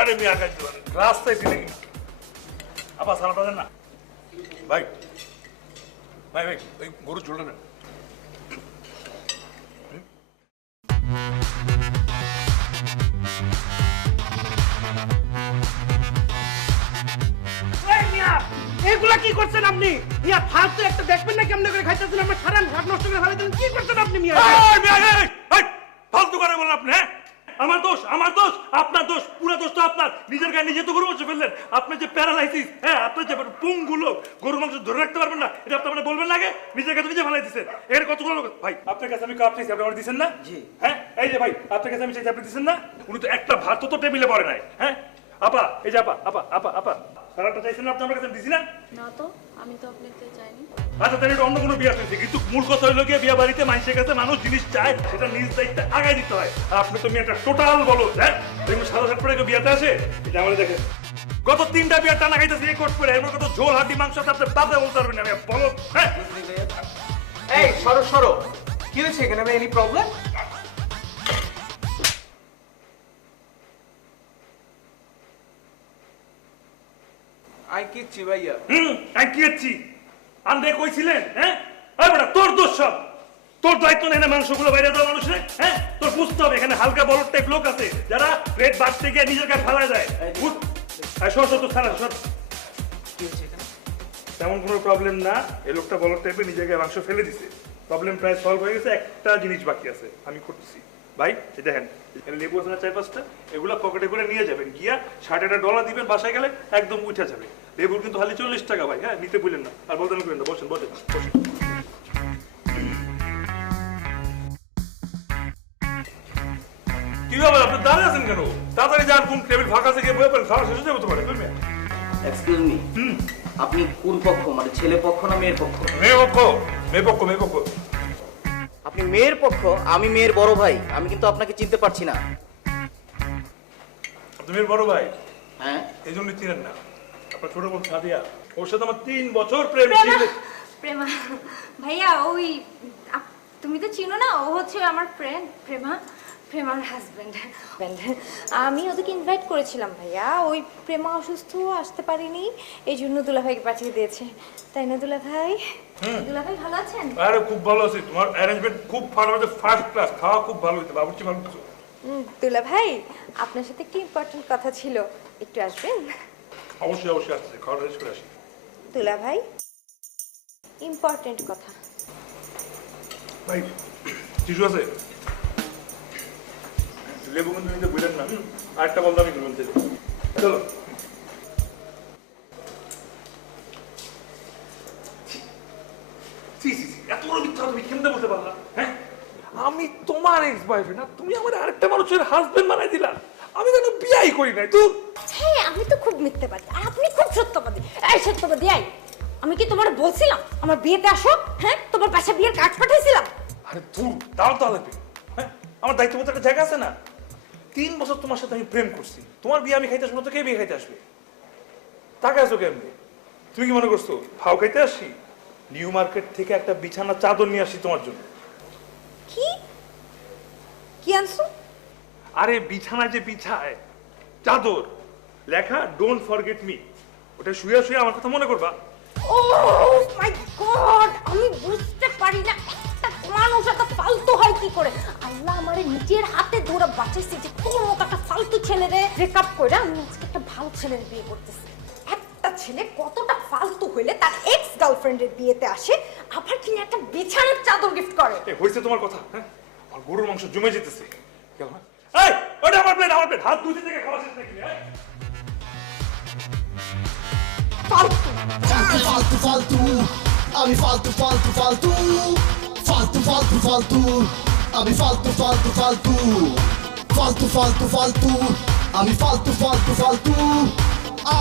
আরে মিয়া খাইতে পারেন রাস্তায় দিলে কি আপা সালাটা দেন না ভাই ভাই ভাই ওই গরু ঝোলটা দেন এগুলা কি করছেন আপনি? মিয়া ফালতু একটা দেখবেন না কেমনে করে খাইতেছেন, আমার সারা ভাত নষ্ট করে ফেলে দিলেন। কি করছেন আপনি মিয়া? ফালতু করে বলেন আপনি, হ্যাঁ? আমার দোষ, আপনার দোষ, পুরো দোষ তো আপনার। নিজের গায়ে নিজে তো গরু মাংস ফেললেন। আপনি যে প্যারালাইসিস, হ্যাঁ, আপনি যে পঙ্গু লোক, গরু মাংস ধরে রাখতে পারবেন না, এটা আপনি বলবেন না আগে? নিজের কাছে নিজে ফেলাই দিচ্ছেন। এর কতগুলো লোক ভাই, আপনার কাছে আমি কাপ চাইছি, আপনি আমার দিচ্ছেন না? জি। হ্যাঁ, এই যে ভাই, আপনার কাছে আমি চাইছি, আপনি দিচ্ছেন না? উনি তো একটা ভাত তো টেবিলে পড়ে নাই, হ্যাঁ? আপা, এই যে আপা, সারাটা চাইছেন না, আপনি আমার কাছে দিছি না? না তো, আমি তো আপনাকে চাইনি। আচ্ছা, তাহলে এটা অন্য কোনো বিয়া চাইছে, কিন্তু মূল কথা হইলো গিয়ে বিয়া বাড়িতে মানুষের কাছে মানুষ জিনিস চায়, সেটা নিজ দায়িত্বে আগায় দিতে হয়। আর আপনি তো একটা টোটাল বলো, হ্যাঁ? দেখুন সাদা শার্ট পরে বিয়াতে আসে, এটা আমাদের দেখেন। গত 3টা বিয়া টানা খাইতেছি এই কোট পরে, এমন কত ঝোল হাড্ডি মাংস আছে আপনি বাদে বলতে পারবেন না, আমি বলো, হ্যাঁ? এই সরো কি হয়েছে এখানে? Any problem? আই কিচ্ছি ভাইয়া। আই কিচ্ছি আন্দে কইছিলেন, হ্যাঁ? এই বড় তোর দোষ সব, তোর দায়িত্ব নেই না মাংসগুলো বাইরে দেওয়া মানুষের, হ্যাঁ? তোর বুঝতে হবে এখানে হালকা বড় টাইপ লোক আছে যারা রেট বাড়তে গিয়ে নিজের গায়ে ফালায় দেয়। সর তো ছাড়া সর। তেমন কোনো প্রবলেম না, এই লোকটা বড় টাইপের নিজের গায়ে মাংস ফেলে দিছে। প্রবলেম প্রায় সলভ হয়ে গেছে, একটা জিনিস বাকি আছে, আমি করতেছি। ভাই এই দেখেন, এখানে লেবু আছে না 4-5টা, এগুলো পকেটে করে নিয়ে যাবেন, গিয়া $60 দিবেন, বাসায় গেলে একদম উঠে যাবে। লেবুর কিন্তু খালি 40 টাকা ভাই, হ্যাঁ? নিতে বললেন না, আর বলতেন করেন না। বসেন। কি হবে, আপনি দাঁড়িয়ে আছেন কেন? তাড়াতাড়ি যান, কোন টেবিল ফাঁকা থেকে বয়ে পড়েন, খাওয়া শেষ হয়ে যাবে তো পারে। এক্সকিউজ মি, আপনি কোন পক্ষ, মানে ছেলে পক্ষ না মেয়ের পক্ষ? মেয়ে পক্ষ। আপনি মেয়ের পক্ষ, আমি মেয়ের বড় ভাই, আমি কিন্তু আপনাকে চিনতে পারছি না। আপনি মেয়ের বড় ভাই? হ্যাঁ। এই জন্য চিনেন না? আপনার ছোট বোন সাদিয়া, ওর সাথে আমার 3 বছর প্রেম ছিল। প্রেমা ভাইয়া, ওই তুমি তো চিনো না, ও হচ্ছে আমার ফ্রেন্ড প্রেমার হাজবেন্ড। আমি ওদেরকে ইনভাইট করেছিলাম ভাইয়া, ওই প্রেমা অসুস্থ, আসতে পারিনি, এই জন্য দুলাভাইকে পাঠিয়ে দিয়েছে, তাই না দুলাভাই? দুলাভাই ভালো আছেন? আরে খুব ভালো আছি, তোমার অ্যারেঞ্জমেন্ট খুব ভালো হয়েছে, ফার্স্ট ক্লাস, খাওয়া খুব ভালো হয়েছে, বাবুর্চি ভালো কিছু। দুলাভাই, আপনার সাথে একটু ইম্পর্টেন্ট কথা ছিল, একটু আসবেন? অবশ্যই আসছে, খাওয়া শেষ করে আসি। দুলাভাই, ইম্পর্টেন্ট কথা। ভাই টিস্যু আছে? লেবু কিন্তু নিতে বললেন না, আরেকটা বলতে আমি বলতে চলো। এত বড় মিথ্যা তুমি কেমনে বলতে পারলা, হ্যাঁ? আমি তোমার এক্স বয়ফ্রেন্ড, তুমি আমার আরেকটা মানুষের হাজবেন্ড বানাই দিলা। আমি তো বিয়াই করি নাই তো। হ্যাঁ, আমি তো খুব মিথ্যাবাদী, আর আপনি খুব সত্যবাদী। এই সত্যবাদী, আমি কি তোমার বলছিলাম আমার বিয়েতে আসো? হ্যাঁ, তোমার পাশে বিয়ের কার্ড পাঠাইছিলাম। আরে দূর, তাও লাগবে, হ্যাঁ? আমার দায়িত্ব মতো একটা জায়গা আছে না? 3 বছর তোমার সাথে আমি প্রেম করছি, তোমার বিয়ে আমি খাইতে আসবো না তো কে বিয়ে খাইতে আসবে? তাকে আসো কেমনি? তুমি কি মনে করছো ফাও খাইতে আসি? নিউ মার্কেট থেকে একটা বিছানা চাদর নিয়ে আসি তোমার জন্য। কি আনছো? আরে বিছানা যে বিছায় চাদর, লেখা ডোন্ট ফরগেট মি, ওটা শুয়ে শুয়ে আমার কথা মনে করবা। ও মাই গড, আমি বুঝতে পারি না একটা মানুষ এত ফালতু হয় কি করে। আল্লাহ আমারে নিজের হাতে ধরে বাঁচাইছে যে তোর মতো একটা ফালতু ছেলেরে ব্রেকআপ করে আমি আজকে একটা ভালো ছেলের বিয়ে করতেছি। একটা ছেলে কতটা ফালতু হইলে তার এক্স গার্লফ্রেন্ডের বিয়েতে আসে, আবার কিনা একটা বিছানার চাদর গিফট করে। হয়েছে তোমার কথা, হ্যাঁ? আমার গরুর মাংস জমে যেতেছে। এই ওটা আমার প্লেট, হাত ধুতে থেকে খাওয়া শেষ নাকি? ফালতু আমি ফালতু আমি ফালতু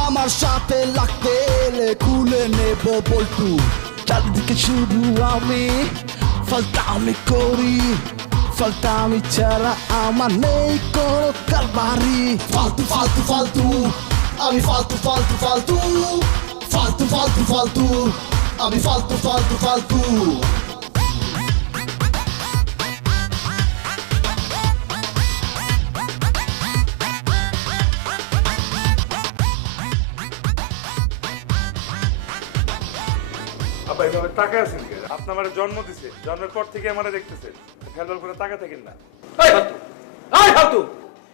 আমার সাথে লাগতে এলে খুলে নেব বল্টু। চারিদিকে শুধু আমি ফালতামি করি, ফালতামি ছাড়া আমার নেই কোনো কারবারি। ফালতু আমি ফালতু আমি ফালতু আব্বা এইভাবে তাকায় আছেন কেন? আপনি আমার জন্ম দিছে, জন্মের পর থেকে আমারে দেখতেছেন, ফেলফেল করে তাকা থাকেন না। এই ফালতু, এই ফালতু,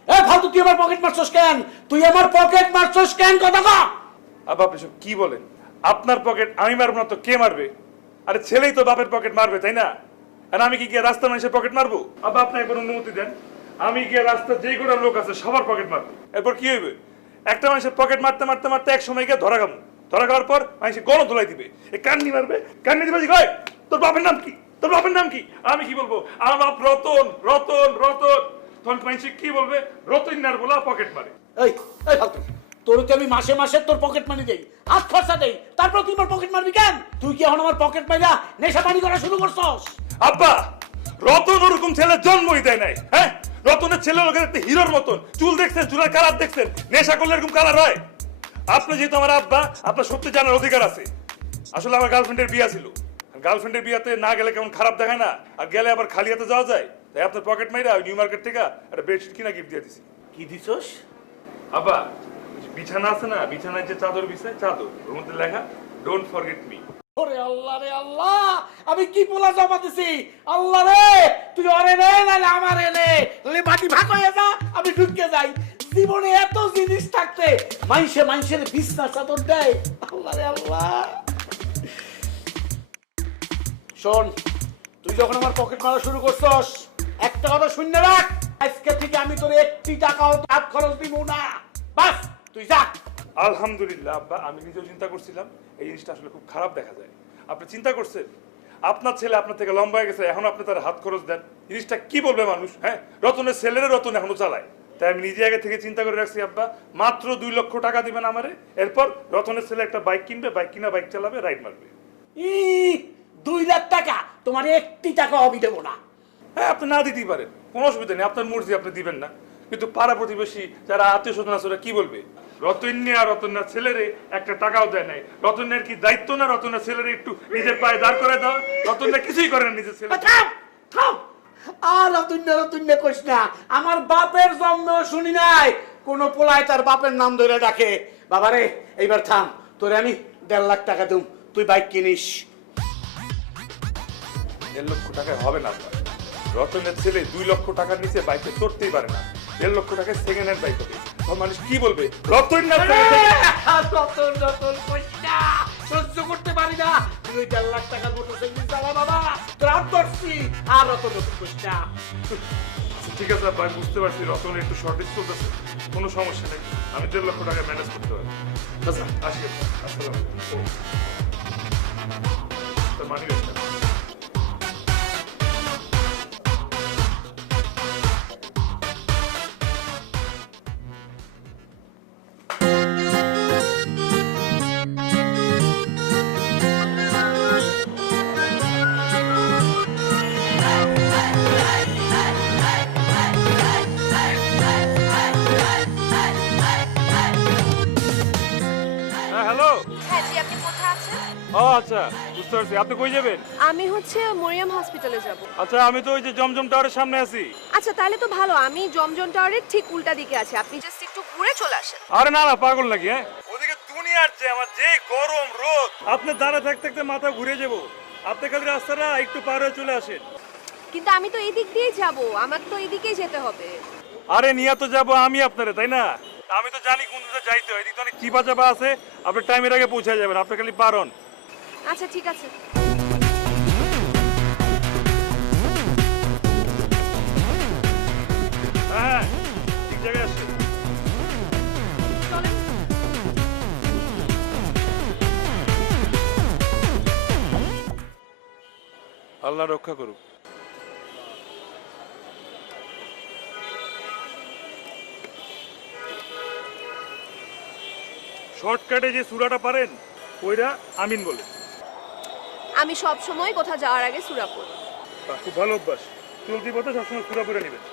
এই ফালতু, তুই আমার পকেট মারছস কেন? তুই আমার পকেট মারছস কেন? কথা কও। আব্বা আপনি সব কি বলেন? আপনার পকেট আমি মারবো না তো কে মারবে? আরে ছেলেই তো বাপের পকেট মারবে, তাই না? আর আমি কি গিয়ে রাস্তার মানুষের পকেট মারবো? আব্বা আপনি একবার অনুমতি দেন, আমি গিয়ে রাস্তার যেই কোনো লোক আছে সবার পকেট মারবো। এরপর কি হইবে? একটা মানুষের পকেট মারতে মারতে মারতে এক সময় গিয়ে ধরা খাবো, ধরা খাওয়ার পর মানুষ গণ ধুলাই দিবে, এই কান্নি মারবে, কান্নি দিবে, কয় তোর বাপের নাম কি, তোর বাপের নাম কি? আমি কি বলবো আমার বাপ রতন রতন রতন, তখন মানুষ কি বলবে? রতনার বলা পকেট মারে। এই এই ফালতু, তোর তো আমি মাসে মাসে তোর পকেট মানি দেই, হাত খরচা দেই, তারপর তুই আমার পকেট মারবি কেন? তুই কি এখন আমার পকেট মাইরা নেশা পানি করা শুরু করছস? আব্বা রতন ওরকম ছেলে জন্মই দেয় নাই, হ্যাঁ? রতনের ছেলে লোকের একটা হিরোর মতন, চুল দেখছেন, চুলের কালার দেখছেন, নেশা করলে এরকম কালার হয়? আপনি যেহেতু আমার আব্বা, আপনার সত্যি জানার অধিকার আছে। আসলে আমার গার্লফ্রেন্ডের বিয়া ছিল, গার্লফ্রেন্ডের বিয়াতে না গেলে কেমন খারাপ দেখায় না, আর গেলে আবার খালি হাতে যাওয়া যায়, তাই আপনার পকেট মাইরা নিউ মার্কেট থেকে একটা বেডশিট কিনা গিফট দিয়ে দিছি। কি দিছস? আব্বা বিছানা আছে না, বিছানায় যে চাদর বিছায়, চাদর ওর মধ্যে লেখা ডোন্ট ফরগেট মি। ওরে আল্লাহ রে আল্লাহ, আমি কি পোলা জমা দিছি? আল্লাহ রে, তুই অরে নে না আমারে নে, তাহলে মাটি ভাগ হয়ে যা, আমি ঢুকে যাই। জীবনে এত জিনিস থাকতে মানুষের বিছনা চাদর দেয়। আল্লাহ রে আল্লাহ। শোন, তুই যখন আমার পকেট মারা শুরু করছস, একটা কথা শুনে রাখ, আজকে থেকে আমি তোর একটি টাকাও হাত খরচ দিব না। বাস তুই যা। আলহামদুলিল্লাহ আব্বা, আমি নিজেও চিন্তা করছিলাম এই জিনিসটা আসলে খুব খারাপ দেখা যায়। আপনি চিন্তা করছেন আপনার ছেলে আপনার থেকে লম্বা হয়ে গেছে, এখন আপনি তার হাত খরচ দেন, জিনিসটা কি বলবে মানুষ? হ্যাঁ, রতনের ছেলের রতন এখনো চালায়, তাই আমি নিজে আগে থেকে চিন্তা করে রাখছি আব্বা মাত্র 2 লক্ষ টাকা দিবেন আমারে, এরপর রতনের ছেলে একটা বাইক কিনবে, বাইক কিনা বাইক চালাবে, রাইড মারবে। 2 লাখ টাকা তোমার একটি টাকা আমি দেবো না। হ্যাঁ আপনি না দিতেই পারেন, কোনো অসুবিধা নেই, আপনার মর্জি, আপনি দিবেন না, কিন্তু পাড়া প্রতিবেশী যারা আত্মীয় স্বজন আছে ওরা কি বলবে? রতন্যা রতন্যার ছেলেরে একটা টাকাও দেয় নাই, রতন্যার কি দায়িত্ব না রতন্যার ছেলেরে একটু নিজের পায়ে দাঁড় করে দাও? রতন্যা কিছুই করে না নিজের ছেলে। থাম থাম, আর রতুন্য কইস না। আমার বাপের জন্ম শুনি নাই কোন পোলায় তার বাপের নাম ধরে ডাকে। বাবারে এইবার থাম, তোরে আমি 1.5 লাখ টাকা দেব, তুই বাইক কিনিস। 1.5 লক্ষ টাকায় হবে না আপনার, রতনের ছেলে 2 লক্ষ টাকার নিচে বাইকে চড়তেই পারে না, 1.5 লক্ষ টাকায় সেকেন্ড হ্যান্ড বাইক হবে, তখন মানুষ কি বলবে? রতন না রতন কইস না, সহ্য করতে পারি না। তুই 1.5 লাখ টাকার মোটরসাইকেল চালা বাবা, তোর হাত ধরছি। আর রতন কইস না। ঠিক আছে আব্বা, আমি বুঝতে পারছি রতন একটু শর্টেজ চলতেছে, কোনো সমস্যা নেই, আমি 1.5 লক্ষ টাকা ম্যানেজ করতে পারি। আচ্ছা আসি আব্বা, আসসালামু আলাইকুম। তোর মানি ব্যাগটা। হ্যালো। হ্যাঁ জি, আপনি কোথায় আছেন? ও আচ্ছা, বুঝতে পারছি, আপনি কই যাবেন? আমি হচ্ছে মরিয়াম হসপিটালে যাব। আচ্ছা আমি তো ওই যে জমজম টাওয়ারের সামনে আছি। আচ্ছা তাহলে তো ভালো, আমি জমজম টাওয়ারের ঠিক উল্টা দিকে আছি, আপনি জাস্ট একটু ঘুরে চলে আসেন। আরে না না, পাগল নাকি? হ্যাঁ, ওদিকে দুনিয়ার যে আমার যে গরম রোদ, আপনি দাঁড়া থাকতে থাকতে মাথা ঘুরে যাব, আপনি খালি রাস্তাটা একটু পার হয়ে চলে আসেন। কিন্তু আমি তো এই দিক দিয়েই যাব, আমাকে তো এইদিকেই যেতে হবে। আরে নিয়ে তো যাবো আমি আপনারে, তাই না? আমি তো জানি কোন দিকে যাইতে হয়, এদিকে তো অনেক চিপা চাপা আছে, আপনি টাইমের আগে পৌঁছে যাবেন, আপনি খালি পারন। আচ্ছা ঠিক আছে। হ্যাঁ ঠিক জায়গায় আসছে। চলেন। আল্লাহ রক্ষা করুক। শর্টকাটে যে সূরাটা পারেন ওইটা আমিন বলে। আমি সব সময় কোথাও যাওয়ার আগে সূরা পড়ি। বাহ, খুব ভালো অভ্যাস, চলতি পথে সবসময় সূরা পড়ে নেবেন।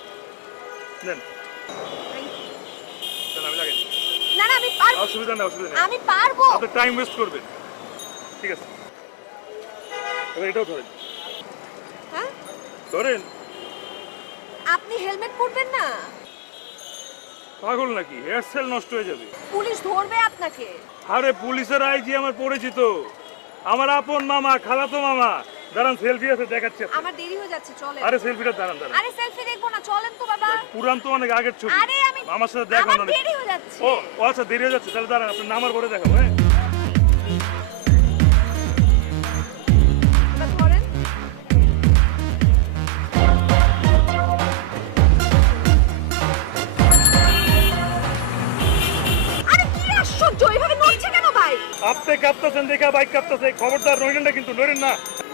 নেন নেন, আমি লাগাই। না না আমি পারবো। অসুবিধা নেই, অসুবিধা নেই, আমি পারবো। আপনি টাইম ওয়েস্ট করবেন। ঠিক আছে, এবার এটাও ধরেন। হ্যাঁ, ধরেন। আপনি হেলমেট পরবেন না? পাগল নাকি? হেয়ার সেল নষ্ট হয়ে যাবে। পুলিশ ধরবে আপনাকে। আরে পুলিশের আইজি আমার পরিচিত, আমার আপন মামা, খালাতো মামা। দাঁড়ান, সেলফি আছে, দেখাচ্ছি। আমার দেরি হয়ে যাচ্ছে, চলেন। আরে সেলফিটা দাঁড়ান। আরে সেলফি দেখবো না, চলেন তো বাবা। পুরান তো অনেক আগের ছবি। আরে আমি আমার সাথে দেখা আমার অনেক। দেরি হয়ে যাচ্ছে। ও আচ্ছা, দেরি হয়ে যাচ্ছে, তাহলে দাঁড়ান, আপনি নামার পরে দেখাবো। হ্যাঁ, এবার ধরেন। আরে কি আশ্চর্য, এভাবে নড়ছে কেন ভাই? আপনি কাঁপতেছেন দেখা বাইক কাঁপতেছে, খবরদার নড়েন না কিন্তু, নড়েন না।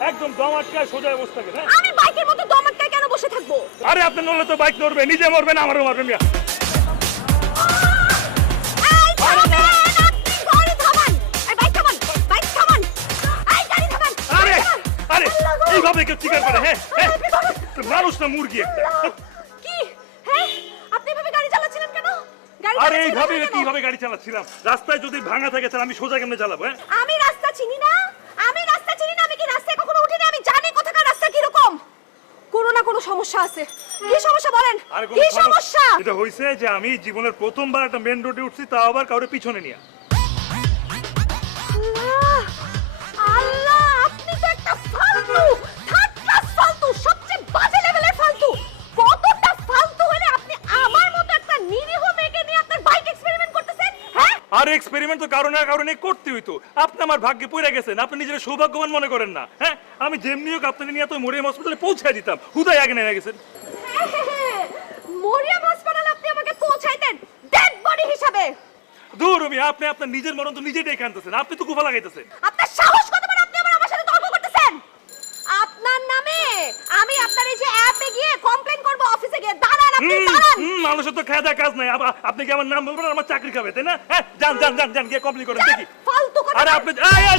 একদম দম আটকায় সোজা বসে থাকেন। হ্যাঁ, আমি বাইকের মতো দম আটকায় কেন বসে থাকবো? আরে আপনি নড়লে তো বাইক নড়বে, নিজে মরবেন, আমারও মারবেন। মিয়া, এই থামেন, আপনি গাড়ি থামান। এই বাইক থামান, বাইক থামান। এই গাড়ি থামান। আরে আরে আল্লাহ গো। এইভাবে কেউ চিকার করে? হ্যাঁ হ্যাঁ, আপনি বাবা। মানুষ না মুরগি একটা। কি? হ্যাঁ? আপনি এভাবে গাড়ি চালাচ্ছিলেন কেন? গাড়ি আরে চালাচ্ছিলেন এইভাবে কেন? কিভাবে গাড়ি চালাচ্ছিলাম? রাস্তায় যদি ভাঙা থাকে তাহলে আমি সোজা কেমনে চালাবো? হ্যাঁ, আমি রাস্তা চিনি না। আমি রাস্তা চিনি না। আমি কি রাস্তায় কখনো উঠিনি? আমি জানি কোথাকার রাস্তা কি রকম। কোনো না কোনো সমস্যা আছে। কি সমস্যা বলেন? আর কি সমস্যা? এটা হইছে যে আমি জীবনের প্রথমবার একটা মেন রোডে উঠছি, তাও আবার কাউরে পিছনে নিয়ে। আল্লাহ! আল্লাহ! আপনি তো একটা ফালতু, থার্ড ক্লাস ফালতু, সবচেয়ে বাজে লেভেলের ফালতু। কতটা ফালতু হলে আপনি আমার মতো একটা নিরীহ মেয়েকে নিয়ে আপনার বাইক এক্সপেরিমেন্ট করতেছেন? হ্যাঁ? আর এক্সপেরিমেন্ট তো কারণে কারণে করতে হইতো। আপনি আমার ভাগ্যে পড়ে গেছেন, আপনি নিজের সৌভাগ্যবান মনে করেন না। হ্যাঁ, আমি যেমনি হোক আপনাকে নিয়ে তো মরিয়াম হসপিটালে পৌঁছায় দিতাম, হুদাই আগে নেমে গেছেন। মরিয়াম হাসপাতালে আপনি আমাকে পৌঁছাইতেন ডেড বডি হিসাবে। দূর রবি, আপনি আপনার নিজের মরণ তো নিজেই ডেকে আনতেছেন, আপনি তো কুফা লাগাইতেছেন। আপনার সাহস কত বড়, আপনি আমার সাথে তর্ক করতেছেন? আপনার নামে আমি আপনার এই যে অ্যাপে গিয়ে কমপ্লেইন করব, অফিসে গিয়ে। দাঁড়ান, আপনি দাঁড়ান। মানুষের তো খেয়ে দেওয়া কাজ নাই। আপনি কি আমার নাম বলবেন, আমার চাকরি খাবে, তাই না? হ্যাঁ, যান যান যান যান, গিয়ে কমপ্লেন করেন দেখি। ফালতু কথা। আরে আপনি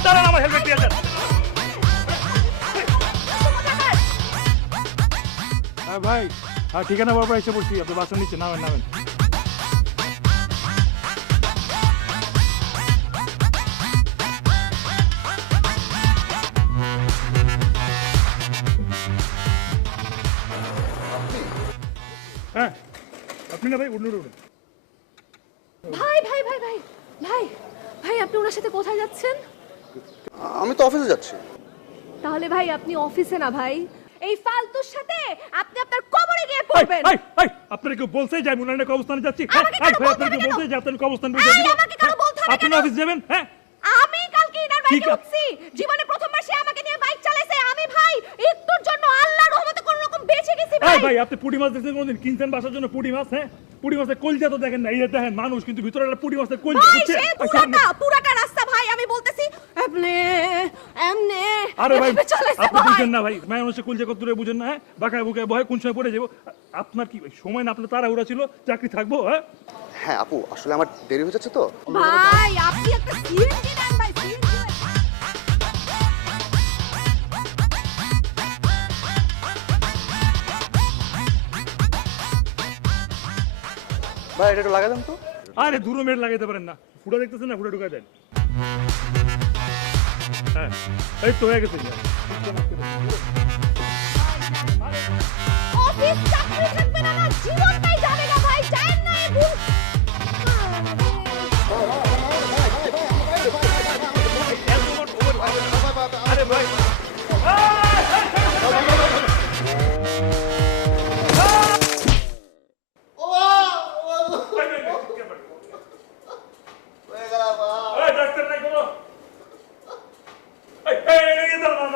দাঁড়ান, আমার হেলমেট দিয়ে যান। হ্যাঁ ভাই, হ্যাঁ ঠিকানা বারবার এসে পড়ছি, আপনি বাসন নিচে নামেন নামেন। হ্যাঁ, আপনি না ভাই, উঠুন উঠুন। ভাই ভাই ভাই ভাই ভাই ভাই, আপনি ওনার সাথে কোথায় যাচ্ছেন? আমি তো অফিসে যাচ্ছি। তাহলে ভাই আপনি অফিসে না ভাই, এই ফালতুর সাথে আপনি আপনার কবরে গিয়ে পড়বেন। আপনার কেউ বলছে যে আমি ওনার অবস্থানে যাচ্ছি? আমাকে কেন বলতে হবে কেন? বলছে যে আপনার অবস্থান আমাকে কেন বলতে হবে আপনি কেন? অফিস যাবেন? হ্যাঁ, আমি কালকে ইনার বাইকে ঠিক আছে। উঠছি। জীবনে প্রথমবার সে আমাকে নিয়ে বাইক চালাইছে। আমি ভাই একটুর জন্য আল্লাহর রহমতে কোনো রকম বেঁচে গেছি ভাই। ভাই আপনি পুঁটি মাছ দেখছেন কোনদিন? কিনছেন বাসার জন্য পুঁটি মাছ? হ্যাঁ, পুঁটি মাছের কলজা তো দেখেন না। এই যে দেখেন মানুষ, কিন্তু ভিতরে একটা পুঁটি মাছের কলজা, ভাই বুঝছেন? সে পুরাটা রাস্তা ভাই, আমি বলতেছি এমনে এমনে আরে ভাই, এভাবে চালাইছে আপনি ভাই। বুঝেন না ভাই, মানুষের কলজা কত দূরে বুঝেন না? হ্যাঁ, বাঁকায় বুকায় ভয় কোন সময় পড়ে যাবো। আপনার কি সময় না? আপনার তাড়াহুড়া ছিল, চাকরি থাকবো। হ্যাঁ, হ্যাঁ আপু, আসলে আমার দেরি হয়ে যাচ্ছে তো। ভাই আপনি একটা সিএনজি দেন ভাই, সিএনজি। ভাই এটা একটু লাগাই দেন তো। আরে দূরে মেট লাগাইতে পারেন না? ফুটা দেখতেছেন না, ফুটা ঢুকাই দেন। হ্যাঁ, এই তো হয়ে গেছে। অফিস চাকরি থাকবে না, না জীবনটাই যাবে না ভাই। জানেন না এই ভুল। আরে ভাই, ডাক্তার নাই কোনো? দাঁড়ান।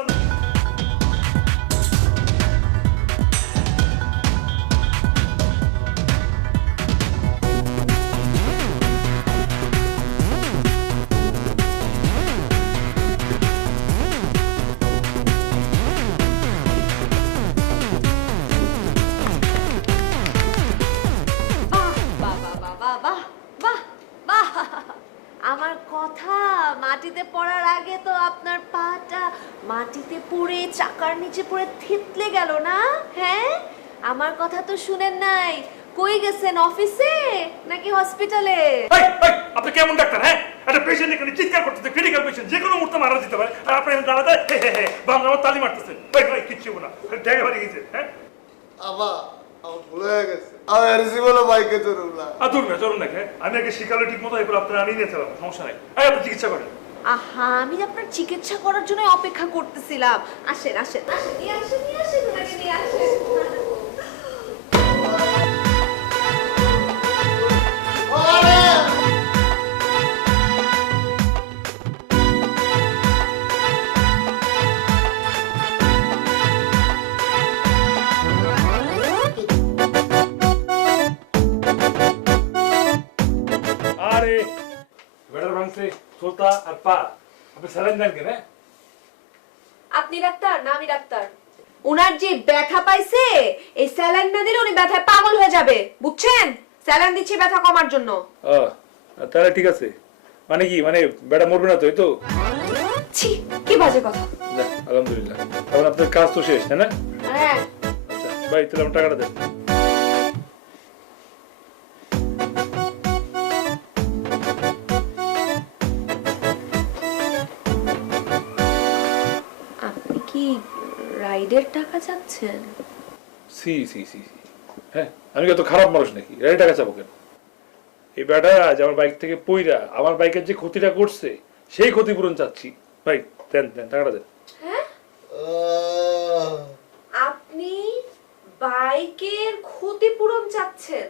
বাহ বাহ বাহ বাহ বাহ বাহ বাহ। আমার কথা মাটিতে পড়ার আগে তো আপনার পাটা মাটিতে পড়ে চাকার নিচে পড়ে থিতলে গেল না? হ্যাঁ, আমার কথা তো শুনেন নাই। কই গেছেন, অফিসে নাকি হসপিটালে? আপনি কেমন ডাক্তার? হ্যাঁ, একটা পেশেন্ট এখানে চিৎকার করতেছে, ক্রিটিক্যাল পেশেন্ট, যে কোনো মুহূর্তে মারা যেতে পারে, আর আপনি এখানে দাঁড়াতে বাংলা আমার তালি মারতেছেন। ভাই কিচ্ছু না, জায়গা বাড়ি গেছে। হ্যাঁ, আবার আমার ভুল হয়ে গেছে। আমি আর জীবনে বাইকে চড়ব না। চলুন না, চলুন না। আমি আগে শিখালো ঠিক মতো, এরপর আপনার আমি নিয়ে চালাবো, সমস্যা নাই। আপনি চিকিৎসা করেন। আহা, আমি আপনার চিকিৎসা করার জন্য অপেক্ষা করতেছিলাম। আসেন আসেন আসেন, নিয়ে আসেন নিয়ে আসেন, ওনাকে নিয়ে আসেন। আরে বেটার ভাঙছে সোতা আর পা, আপনি স্যালাইন দেন কেন? আপনি ডাক্তার না আমি ডাক্তার? ওনার যে ব্যথা পাইছে, এই স্যালাইন না দিলে উনি ব্যথায় পাগল হয়ে যাবে, বুঝছেন? স্যালাইন দিচ্ছি ব্যথা কমার জন্য। তাহলে ঠিক আছে। মানে কি, মানে বেটা মরবে না তো? এই তো ছি, কি বাজে কথা। যাক, আলহামদুলিল্লাহ। তাহলে আপনার কাজ তো শেষ, তাই না? হ্যাঁ। আচ্ছা ভাই, তাহলে আমার টাকাটা দেন। আপনি কি রাইডের টাকা চাচ্ছেন? C C C C. হ্যাঁ, আমি কত খারাপ মানুষ নাকি? রাইডে টাকা চাবো কেন? এই বেটা আজ আমার বাইক থেকে পইরা আমার বাইকের যে ক্ষতিটা করছে, সেই ক্ষতিপূরণ চাচ্ছি। ভাই দেন দেন, টাকাটা দেন। হ্যাঁ, আপনি বাইকের ক্ষতিপূরণ চাচ্ছেন?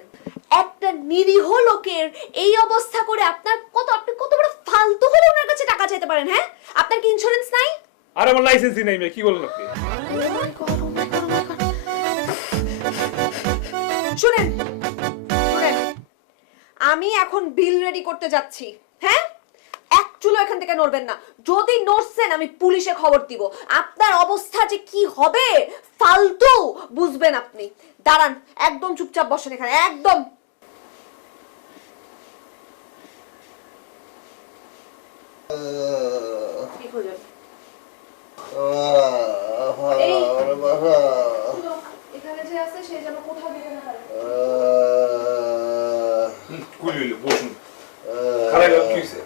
একটা নিরীহ লোকের এই অবস্থা করে আপনি কত বড় ফালতু হলে ওনার কাছে টাকা চাইতে পারেন? হ্যাঁ, আপনার কি ইন্স্যুরেন্স নাই? আর আমার লাইসেন্সই নাই, কি বলেন আপনি? শুনেন শুনেন, আমি এখন বিল রেডি করতে যাচ্ছি। হ্যাঁ, এক চুলো এখান থেকে নড়বেন না। যদি নড়ছেন আমি পুলিশে খবর দিব। আপনার অবস্থা যে কি হবে ফালতু বুঝবেন আপনি। দাঁড়ান, একদম চুপচাপ বসেন এখানে, একদম। কি খোঁজেন? এখানে যে আছে সে যেন কোথাও দিকে না পারে। বসুন। খারাপ কি হয়েছে?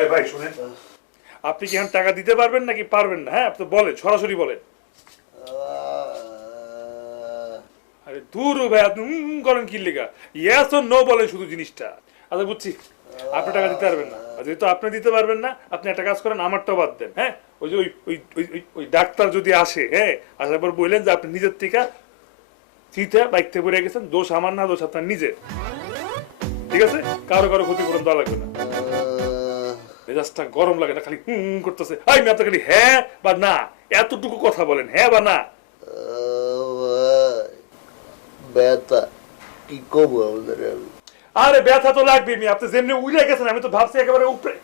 এই ভাই শুনেন, আপনি কি এখন টাকা দিতে পারবেন নাকি পারবেন না? হ্যাঁ, আপনি বলেন, সরাসরি বলেন। আরে দূর ভাই, আপনি করেন কি লেগা? ইয়েস ও নো বলেন শুধু জিনিসটা। আচ্ছা বুঝছি, আপনি টাকা দিতে পারবেন না। যেহেতু আপনি দিতে পারবেন না, আপনি একটা কাজ করেন, আমারটাও বাদ দেন। হ্যাঁ, ওই যে ওই ডাক্তার যদি আসে, হ্যাঁ, আসার পর বললেন যে আপনি নিজের থেকে চিতা বাইক থেকে পড়ে গেছেন, দোষ আমার না, দোষ আপনার নিজের। ঠিক আছে, কারো কারো ক্ষতিপূরণ দেওয়া লাগবে না। মেজাজটা গরম লাগে না, খালি করতেছে। আমি আপনার খালি হ্যাঁ বা না, এতটুকু কথা বলেন, হ্যাঁ বা না। ব্যথা কি করবো আমাদের? আরে ব্যথা তো লাগবে, আপনি যেমনি উড়ে গেছেন, আমি তো ভাবছি একেবারে উপরে।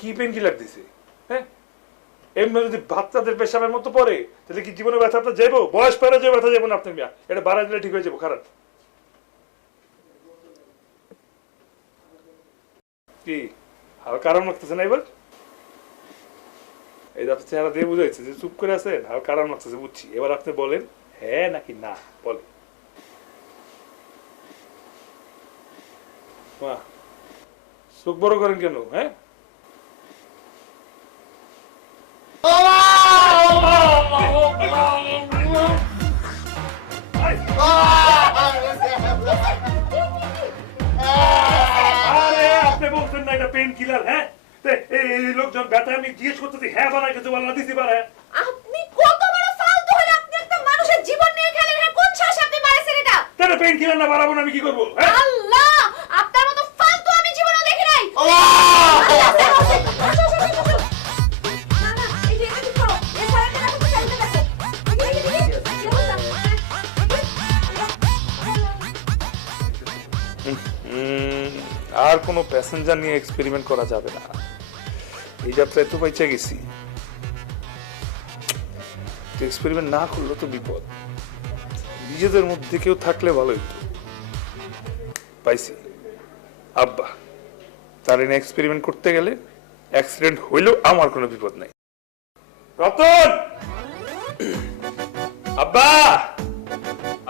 কি পেন কিলার দিছে? হ্যাঁ, এমনি যদি বাচ্চাদের পেশাবের মতো পড়ে, তাহলে কি জীবনে ব্যথা আপনার যাবো? বয়স পরে যে ব্যথা যাবো না আপনার মিয়া, এটা বাড়া দিলে ঠিক হয়ে যাবো। খারাপ কি আর কারণ লাগতেছে না এবার? এই আপনার চেহারা দিয়ে বুঝাইছে যে চুপ করে আছেন, আর কারণ লাগতেছে, বুঝছি। এবার আপনি বলেন হ্যাঁ নাকি না, বলেন। চোখ বড় করেন কেন? হ্যাঁ, আরে আপনি বলছেন না এটা পেইন কিলার? হ্যাঁ, এই লোকজন ব্যথা আমি জিজ্ঞেস করতেছি, হ্যাঁ বানাই কিন্তু বলা দিছি পারে। আপনি কত বড় ফালতু হলে আপনি একটা মানুষের জীবন নিয়ে খেলেন? হ্যাঁ, কোন সাহসে আপনি মারেছেন এটা? তাহলে পেইন কিলার না বাড়াবো না, আমি কি করবো? হ্যাঁ, আল্লাহ, আপনার মতো ফালতু আমি জীবনে দেখি নাই। না না, এই যে এটা ঠিক করো, এই সারাটা দেখো, চালতে দেখো। কি অবস্থা? আর কোনো প্যাসেঞ্জার নিয়ে এক্সপেরিমেন্ট করা যাবে না। এই যাত্রায় তো পাইচা গেছি, এক্সপেরিমেন্ট না করলে তো বিপদ। নিজেদের মধ্যে কেউ থাকলে ভালোই তো। পাইছি আব্বা, তার এনে এক্সপেরিমেন্ট করতে গেলে অ্যাক্সিডেন্ট হইলেও আমার কোনো বিপদ নাই। রতন, আব্বা,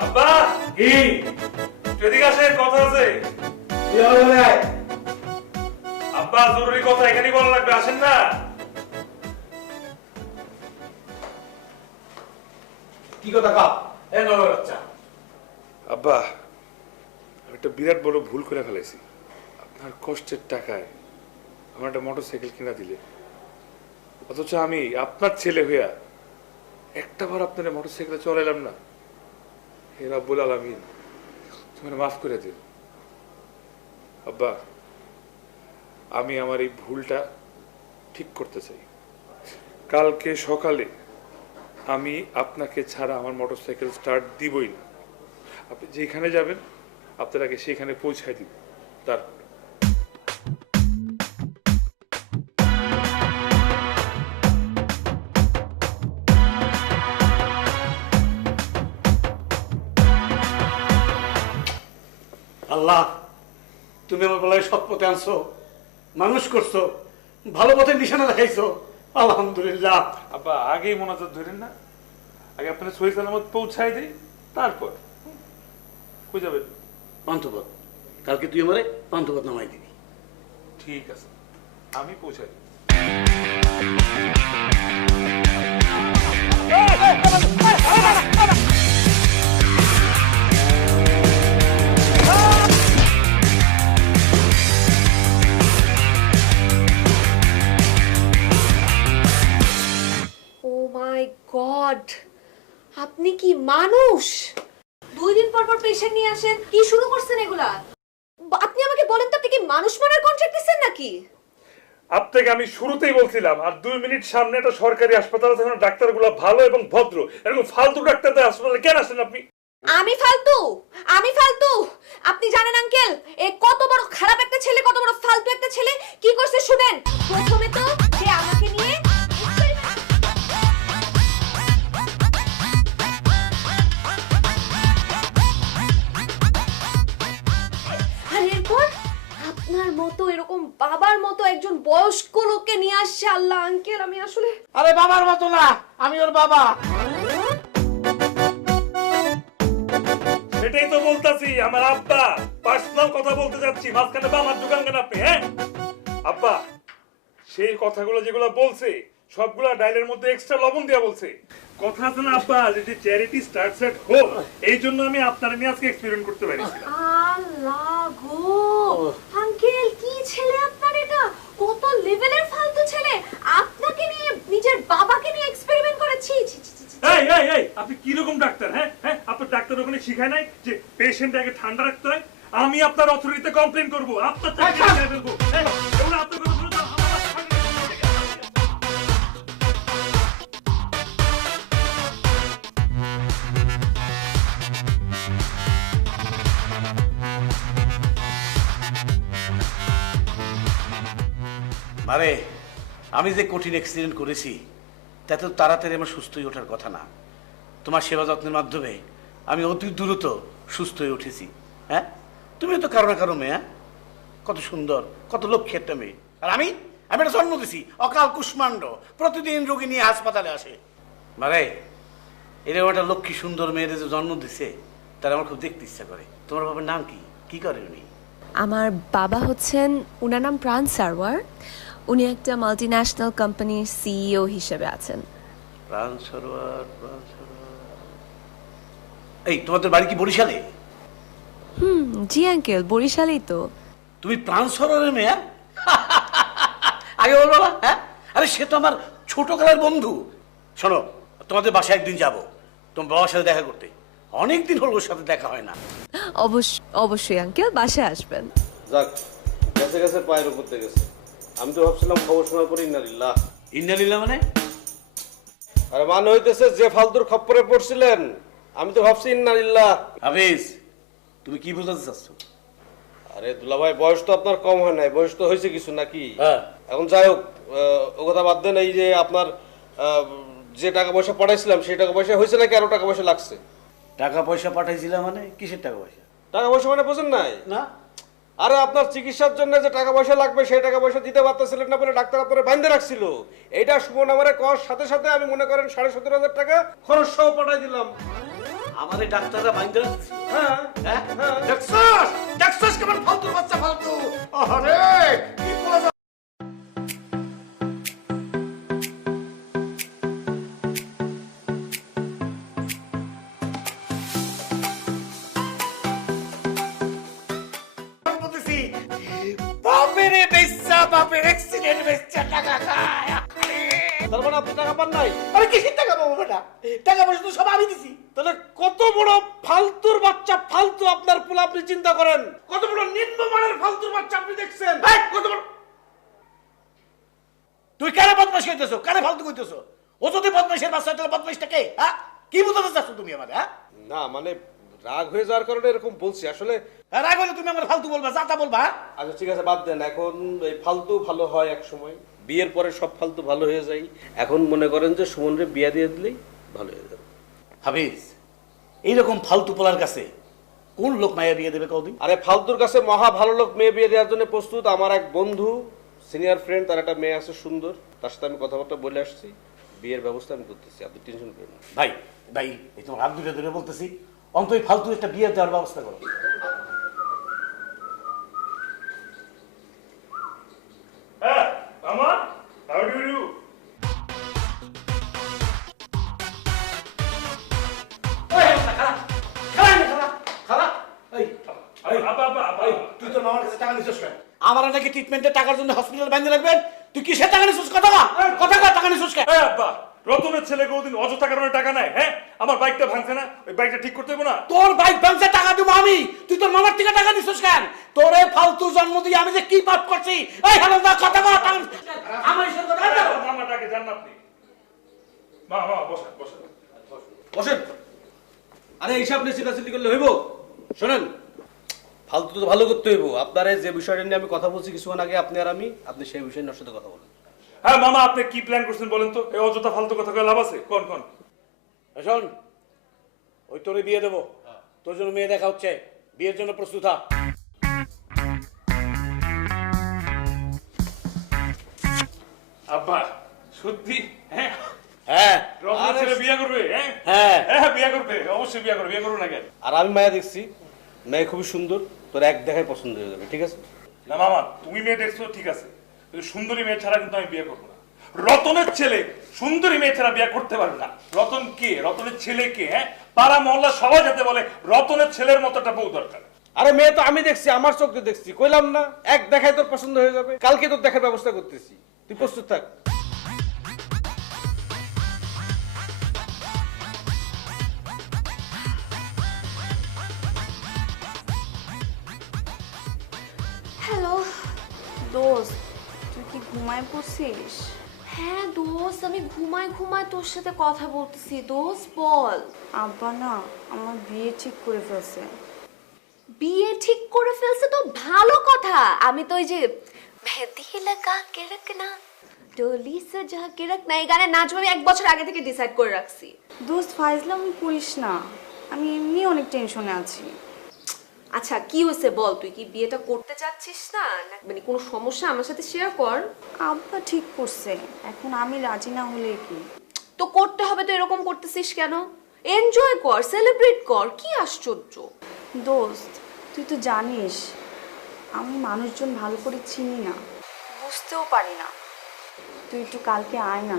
আব্বা, কি এদিকে আসেন, কথা আছে। আব্বা, জরুরি কথা এখানেই বলা লাগবে, আসেন না। কি কথা কা? এ নড় বাচ্চা। আব্বা, আমি একটা বিরাট বড় ভুল করে ফেলেছি। আপনার কষ্টের টাকায় আমার একটা মোটরসাইকেল কিনা দিলে, অথচ আমি আপনার ছেলে হইয়া একটা বার আপনার মোটরসাইকেলে চলাইলাম না। হে রব্বুল আলামিন, তুমি মাফ করে দিও। আব্বা, আমি আমার এই ভুলটা ঠিক করতে চাই। কালকে সকালে আমি আপনাকে ছাড়া আমার মোটরসাইকেল স্টার্ট দিবই না। আপনি যেখানে যাবেন আপনাকে সেখানে পৌঁছায় দিব। তারপর আল্লাহ, তুমি আমার বেলায় সৎ পথে আনছো, মানুষ করছো, ভালো পথে নিশানা দেখাইছো, আলহামদুলিল্লাহ। আব্বা, আগেই মোনাজাত ধরেন না, আগে আপনার সহি সালামত পৌঁছায় দিই, তারপর কই যাবেন? পান্থপথ, কালকে তুই আমারে পান্থপথ নামাই দিবি। ঠিক আছে, আমি পৌঁছাই দিই। ও মাই গড, আপনি কি মানুষ? 2 দিন পর পর পেশেন্ট নিয়ে আসেন, কি শুরু করছেন এগুলা? আপনি আমাকে বলেন তো, আপনি কি মানুষ মারার কন্ট্রাক্ট দিচ্ছেন নাকি? আপনাকে আমি শুরুতেই বলছিলাম, আর 2 মিনিট সামনে একটা সরকারি হাসপাতাল আছে, ডাক্তারগুলো ভালো এবং ভদ্র, এরকম ফালতু ডাক্তারদের হাসপাতালে কেন আসেন আপনি? আমি ফালতু? আমি ফালতু? আপনি জানেন আঙ্কেল, এ কত বড় খারাপ একটা ছেলে, কত বড় ফালতু একটা ছেলে। কি করছে শুনেন। প্রথমে তো সে আমাকে নিয়ে আর এরপর আপনার মতো এরকম বাবার মতো একজন বয়স্ক লোককে নিয়ে আসছে। আল্লাহ আঙ্কেল, আমি আসলে আরে বাবার মতো না, আমি ওর বাবা। সেটাই তো বলতাছি, আমার আব্বা পার্সোনাল কথা বলতে যাচ্ছি, মাঝখানে বামার দোকান কেন আপনি? হ্যাঁ আব্বা, সেই কথাগুলো যেগুলো বলছে সবগুলা ডাইলের মধ্যে এক্সট্রা লবণ দিয়া বলছে। কথা আছে না আব্বা, যে চ্যারিটি স্টার্টস এট হোম, এই জন্য আমি আপনার নিয়ে আজকে এক্সপেরিমেন্ট করতে পেরেছিলাম। আল্লাহ গো, আঙ্কেল কি ছেলে আপনার এটা? কত লেভেলের ফালতু ছেলে, আপনাকে নিয়ে নিজের বাবাকে নিয়ে এক্সপেরিমেন্ট করেছি। এই এই এই, আপনি কি রকম ডাক্তার? হ্যাঁ হ্যাঁ, আপনার ডাক্তার ওখানে শিখায় নাই যে পেশেন্টটাকে ঠান্ডা রাখতে হয়? আমি আপনার অথরিটিতে কমপ্লেইন করব, আপনার চাকরি নিয়ে ফেলবো। এই, এগুলো আপনার কোনো ভুল না, আমার চাকরি নিয়ে ফেলবো। আরে আমি যে কঠিন অ্যাক্সিডেন্ট করেছি তাতে তো তাড়াতাড়ি আমার সুস্থ হয়ে ওঠার কথা না। তোমার সেবা যত্নের মাধ্যমে আমি অতি দ্রুত সুস্থ হয়ে উঠেছি। হ্যাঁ, তুমিও তো কারো না কারো মেয়ে, কত সুন্দর, কত লক্ষ্মী একটা মেয়ে। আর আমি আমি একটা জন্ম দিছি অকাল কুষ্মাণ্ড, প্রতিদিন রোগী নিয়ে হাসপাতালে আসে। মানে এরকম একটা লক্ষ্মী সুন্দর মেয়েদের যে জন্ম দিছে তার আমার খুব দেখতে ইচ্ছা করে। তোমার বাবার নাম কি? কি করে উনি? আমার বাবা হচ্ছেন, উনার নাম প্রাণ সারওয়ার। উনি একটা মাল্টিন্যাশনাল কোম্পানির সিইও হিসেবে আছেন। প্রাণ সরোয়ার, প্রাণ সরোয়ার। এই তোমাদের বাড়ি কি বরিশালে? জি আঙ্কেল, বরিশালেই তো। তুমি প্রাণ সরোয়ারের মেয়ে? আগে বলবো না। হ্যাঁ, আরে সে তো আমার ছোটকালের বন্ধু। শোনো, তোমাদের বাসায় একদিন যাব তোমার বাবার সাথে দেখা করতে। অনেকদিন হলো ওর সাথে দেখা হয় না। অবশ্যই আঙ্কেল, বাসায় আসবেন। যাক, গেছে গেছে পায়ের উপর দিয়ে গেছে। আমি তো ভাবছিলাম খবর শোনার পর ইন্নালিল্লাহ। ইন্নালিল্লাহ মানে? আরে মানে হইতেছে যে ফালতুর খপ্পরে পড়ছিলেন, আমি তো ভাবছি ইন্নালিল্লাহ। হাফিজ, তুমি কি বোঝাতে চাচ্ছ? আরে দুলাভাই, বয়স তো আপনার কম হয় নাই, বয়স তো হয়েছে কিছু নাকি? হ্যাঁ। এখন যাই হোক, ও কথা বাদ দেন। এই যে আপনার যে টাকা পয়সা পাঠাইছিলাম, সেই টাকা পয়সা হয়েছে নাকি আরো টাকা পয়সা লাগছে? টাকা পয়সা পাঠাইছিলাম মানে? কিসের টাকা পয়সা? টাকা পয়সা মানে বোঝেন নাই? না। আরে আপনার চিকিৎসার জন্য যে টাকা পয়সা লাগবে সেই টাকা পয়সা দিতে পারতেছিলেন না বলে ডাক্তার আপনার বাঁধে রাখছিল। এইটা সুমন আমারে কর সাথে সাথে আমি মনে করেন 17,500 টাকা খরচ সহ পাঠাই দিলাম। আমাদের ডাক্তাররা বাইন্দা রাখছে। হ্যাঁ হ্যাঁ, হ্যাঁ। দেখছস? দেখছস কেমন ফালতু বাচ্চা ফালতু? আরে কি বলা যায়? বাপের অ্যাক্সিডেন্ট বেচছে টাকা খায়। তার মানে আপনি টাকা পান নাই? আরে কিসের টাকা পাবো বেটা? টাকা পয়সা তো সব আমি দিছি। তাহলে কত বড় ফালতুর বাচ্চা, ফালতু আপনার পোলা, আপনি চিন্তা করেন কত বড় নিম্নমানের ফালতুর বাচ্চা আপনি দেখছেন। এই, কত বড় তুই কারে বদমাশ কইতেছো? কারে ফালতু কইতেছো? ও যদি বদমাশের বাচ্চা তাহলে বদমাশটা কে? হ্যাঁ, কি বুঝাতে চাচ্ছ তুমি আমারে? হ্যাঁ, না মানে রাগ হয়ে যাওয়ার কারণে এরকম বলছি আসলে। রাগ হলে তুমি আমার ফালতু বলবা, যাতা বলবা। হ্যাঁ? আচ্ছা ঠিক আছে, বাদ দেন। এখন এই ফালতু ভালো হয় এক সময়, বিয়ের পরে সব ফালতু ভালো হয়ে যায়। এখন মনে করেন যে সুমনরে বিয়া দিয়ে দিলেই ভালো হয়ে যাবে। হাফিজ, এইরকম ফালতু পোলার কাছে কোন লোক মায়া বিয়ে দেবে কদিন? আরে ফালতুর কাছে মহা ভালো লোক মেয়ে বিয়ে দেওয়ার জন্য প্রস্তুত। আমার এক বন্ধু, সিনিয়র ফ্রেন্ড, তার একটা মেয়ে আছে সুন্দর, তার সাথে আমি কথাবার্তা বলে আসছি, বিয়ের ব্যবস্থা আমি করতেছি, আপনি টেনশন করেন না। ভাই ভাই, এই তোমার হাত দুটো ধরে বলতেছি, অন্তত ফালতু একটা বিয়ে দেওয়ার ব্যবস্থা করো। হ্যাঁ মামা, হাউ ডু ইউ? তুই তোর মামার কাছে টাকা নিছিস কেন? আমার নাকি ট্রিটমেন্টের টাকার জন্য হসপিটাল বাইন্ধে রাখবেন, তুই কিসের টাকা নিছিস? কথা কথা টাকা নিছিস কেন? এই আব্বা, রতনের ছেলে কোনদিন অযথা কারণে টাকা নেয়? হ্যাঁ, আমার বাইকটা ভাঙছে না, ওই বাইকটা ঠিক করতে হবে না? তোর বাইক ভাঙছে টাকা দিব আমি, তুই তোর মামার থেকে টাকা নিছিস কেন? তোরে ফালতু জন্ম দিয়ে আমি যে কি পাপ করছি? এই হারামদা, কথা বল। আমার সাথে কথা বল। মামাটাকে জান না আপনি? মা মা বসেন বসেন। বসেন। আরে এইসব নিয়ে চিন্তাচিন্তি করলে হইব? শোনেন, ফালতু তো ভালো করতে হইব। আপনার যে বিষয়টা নিয়ে আমি কথা বলছি কিছুক্ষণ আগে, আপনি আর আমি, আপনি সেই বিষয় নিয়ে ওর সাথে কথা বলেন। হ্যাঁ মামা, আপনি কি প্ল্যান করছেন বলেন তো? এই অযথা ফালতু কথা কয়ে লাভ আছে? কোন কোন? শোন, ওই তোরে বিয়ে দেবো, তোর জন্য মেয়ে দেখা হচ্ছে, বিয়ের জন্য প্রস্তুত হ। আব্বা সত্যি? হ্যাঁ, হ্যাঁ রতনের ছেলে বিয়ে করবে? হ্যাঁ হ্যাঁ হ্যাঁ, বিয়ে করবে, অবশ্যই বিয়ে করবে। বিয়ে করুন না কেন? আর আমি মায়া দেখছি, মেয়ে খুবই সুন্দর, তোর এক দেখায় পছন্দ হয়ে যাবে, ঠিক আছে? না মামা, তুমি মেয়ে দেখছো ঠিক আছে, কিন্তু সুন্দরী মেয়ে ছাড়া কিন্তু আমি বিয়ে করবো না। রতনের ছেলে সুন্দরী মেয়ে ছাড়া বিয়ে করতে পারবে না। রতন কে? রতনের ছেলে কে? হ্যাঁ, পাড়া মহল্লা সবাই যেতে বলে রতনের ছেলের মতো একটা বউ দরকার। আরে মেয়ে তো আমি দেখছি, আমার চোখে দেখছি, কইলাম না এক দেখায় তোর পছন্দ হয়ে যাবে। কালকে তোর দেখার ব্যবস্থা করতেছি, তুই প্রস্তুত থাক। হ্যালো দোস্ত, তুই কি ঘুমায় পড়ছিস? হ্যাঁ দোস্ত, আমি ঘুমায় ঘুমায় তোর সাথে কথা বলতেছি। দোস্ত বল। আব্বা না আমার বিয়ে ঠিক করে ফেলছে। বিয়ে ঠিক করে ফেলছে তো ভালো কথা। আমি তো ওই যে মেহেদি লাগা কে রাখনা ডোলি সাজা কে রাখনা, এই গানে নাচবো আমি 1 বছর আগে থেকে ডিসাইড করে রাখছি। দোস্ত ফাইজলাম করিস না, আমি এমনি অনেক টেনশনে আছি। আচ্ছা কি হয়েছে বল, তুই কি বিয়েটা করতে চাচ্ছিস না? মানে কোনো সমস্যা আমার সাথে শেয়ার কর। আব্বা ঠিক করছে, এখন আমি রাজি না হলে কি? তো করতে হবে, তো এরকম করতেছিস কেন? এনজয় কর, সেলিব্রেট কর, কি আশ্চর্য। দোস্ত তুই তো জানিস আমি মানুষজন ভালো করে চিনি না, বুঝতেও পারি না। তুই একটু কালকে আয় না,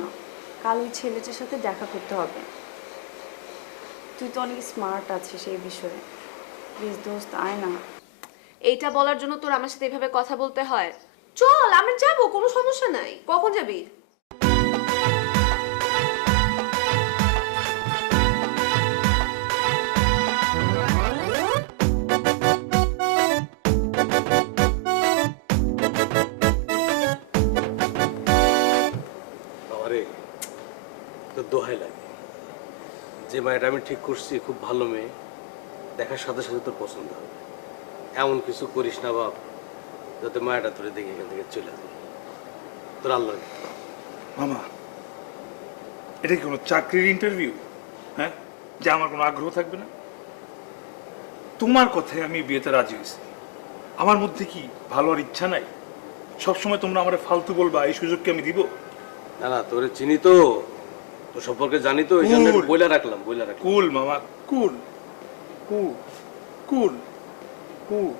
কাল ওই ছেলেটার সাথে দেখা করতে হবে। তুই তো অনেক স্মার্ট আছিস এই বিষয়ে, প্লিজ দোস্ত আয় না। এইটা বলার জন্য তোর আমার সাথে এভাবে কথা বলতে হয়? চল আমরা যাবো, কোনো সমস্যা নাই। কখন যাবি? আরে তো দোহাই লাগে, যে মেয়েটা আমি ঠিক করছি খুব ভালো মেয়ে, দেখার সাথে সাথে তোর পছন্দ হবে। এমন কিছু করিস না বাপ যাতে মায়াটা তোরে দেখে এখান থেকে চলে যায়। তোর আল্লাহ। মামা, এটা কি কোনো চাকরির ইন্টারভিউ? হ্যাঁ, যে আমার কোনো আগ্রহ থাকবে না? তোমার কথায় আমি বিয়েতে রাজি হয়েছি। আমার মধ্যে কি ভালো আর ইচ্ছা নাই? সবসময় তোমরা আমার ফালতু বলবা, এই সুযোগ কি আমি দিব? না না, তোরে চিনি তো, তোর সম্পর্কে জানি তো, এই জন্য বইলা রাখলাম। কুল মামা, কুল কুল কুল কুল।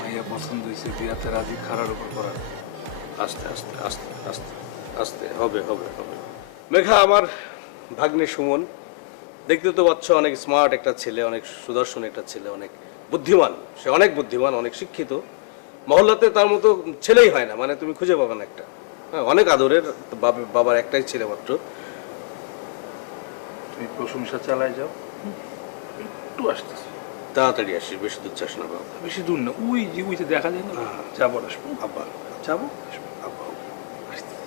মাইয়া পছন্দ হয়েছে, বিয়াতে রাজি, খারার উপর করার। আস্তে আস্তে আস্তে আস্তে আস্তে হবে হবে হবে। মেঘা আমার ভাগ্নে সুমন, দেখতে তো পাচ্ছ অনেক স্মার্ট একটা ছেলে, অনেক সুদর্শন একটা ছেলে, অনেক বুদ্ধিমান, সে অনেক বুদ্ধিমান, অনেক শিক্ষিত। মহল্লাতে তার মতো ছেলেই হয় না, মানে তুমি খুঁজে পাবে না একটা। হ্যাঁ, অনেক আদরের, বাবার একটাই ছেলে মাত্র। তুমি প্রশংসা চালায় যাও, একটু আসতেছি। তাড়াতাড়ি আসি, বেশি দূর যাস না বাবা। বেশি দূর না, ওই যে দেখা যায় না, যাবো আসবো, আব্বা যাবো আসবো। আব্বা আসতেছি।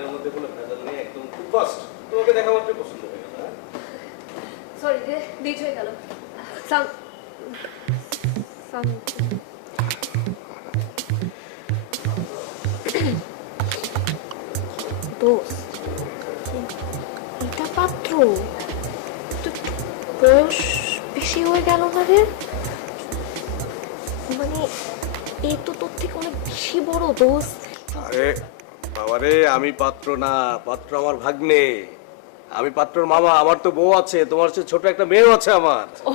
এর মধ্যে কোনো ভেজাল নেই, একদম খুব ফাস্ট। তোমাকে দেখা মাত্র পছন্দ হয়ে গেল। হ্যাঁ? সরি রে, দেরি হয়ে গেল। সাম সাম দোস্ত, এটা পাত্র তো বয়স বেশি হয়ে গেল না রে? মানে এই তো তোর থেকে অনেক বেশি বড় দোস্ত। আরে বাবারে, আমি পাত্র না, পাত্র আমার ভাগ্নে। আমি পাত্রর মামা, আমার তো বউ আছে, তোমার চেয়ে ছোট একটা মেয়েও আছে আমার। ও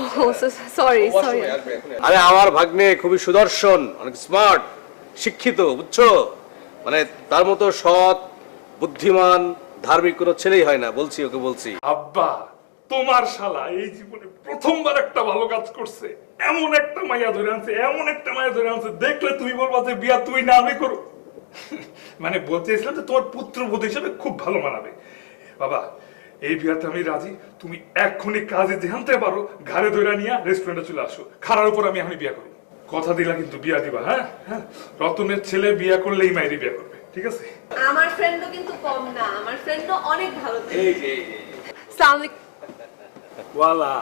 সরি সরি। আরে আমার ভাগ্নে খুবই সুদর্শন, অনেক স্মার্ট, শিক্ষিত, বুঝছো? মানে তার মতো সৎ, বুদ্ধিমান, ধার্মিক কোনো ছেলেই হয় না, বলছি ওকে বলছি। আব্বা, তোমার শালা এই জীবনে প্রথমবার একটা ভালো কাজ করছে। এমন একটা মাইয়া ধরে আনছে, এমন একটা মাইয়া ধরে আনছে, দেখলে তুমি বলবা যে বিয়া তুমি না আমি করো। মানে বলতে চাইছিলাম যে তোমার পুত্রবধূ হিসেবে খুব ভালো মানাবে। বাবা, এই বিয়াতে আমি রাজি। তুমি এক্ষুনি কাজে জানতে পারো, ঘরে ধরে নিয়ে রেস্টুরেন্টে চলে আসো। খারার উপর আমি এখনই বিয়া করবো। কথা দিলা কিন্তু বিয়া দিবা। হ্যাঁ হ্যাঁ, রতনের ছেলে বিয়া করলে এই মায়েরই বিয়া করবে, ঠিক আছে? আমার ফ্রেন্ডও কিন্তু কম না, আমার ফ্রেন্ডও অনেক ভালো। এই যে এই যে আসসালামু আলাইকুম। ওয়ালা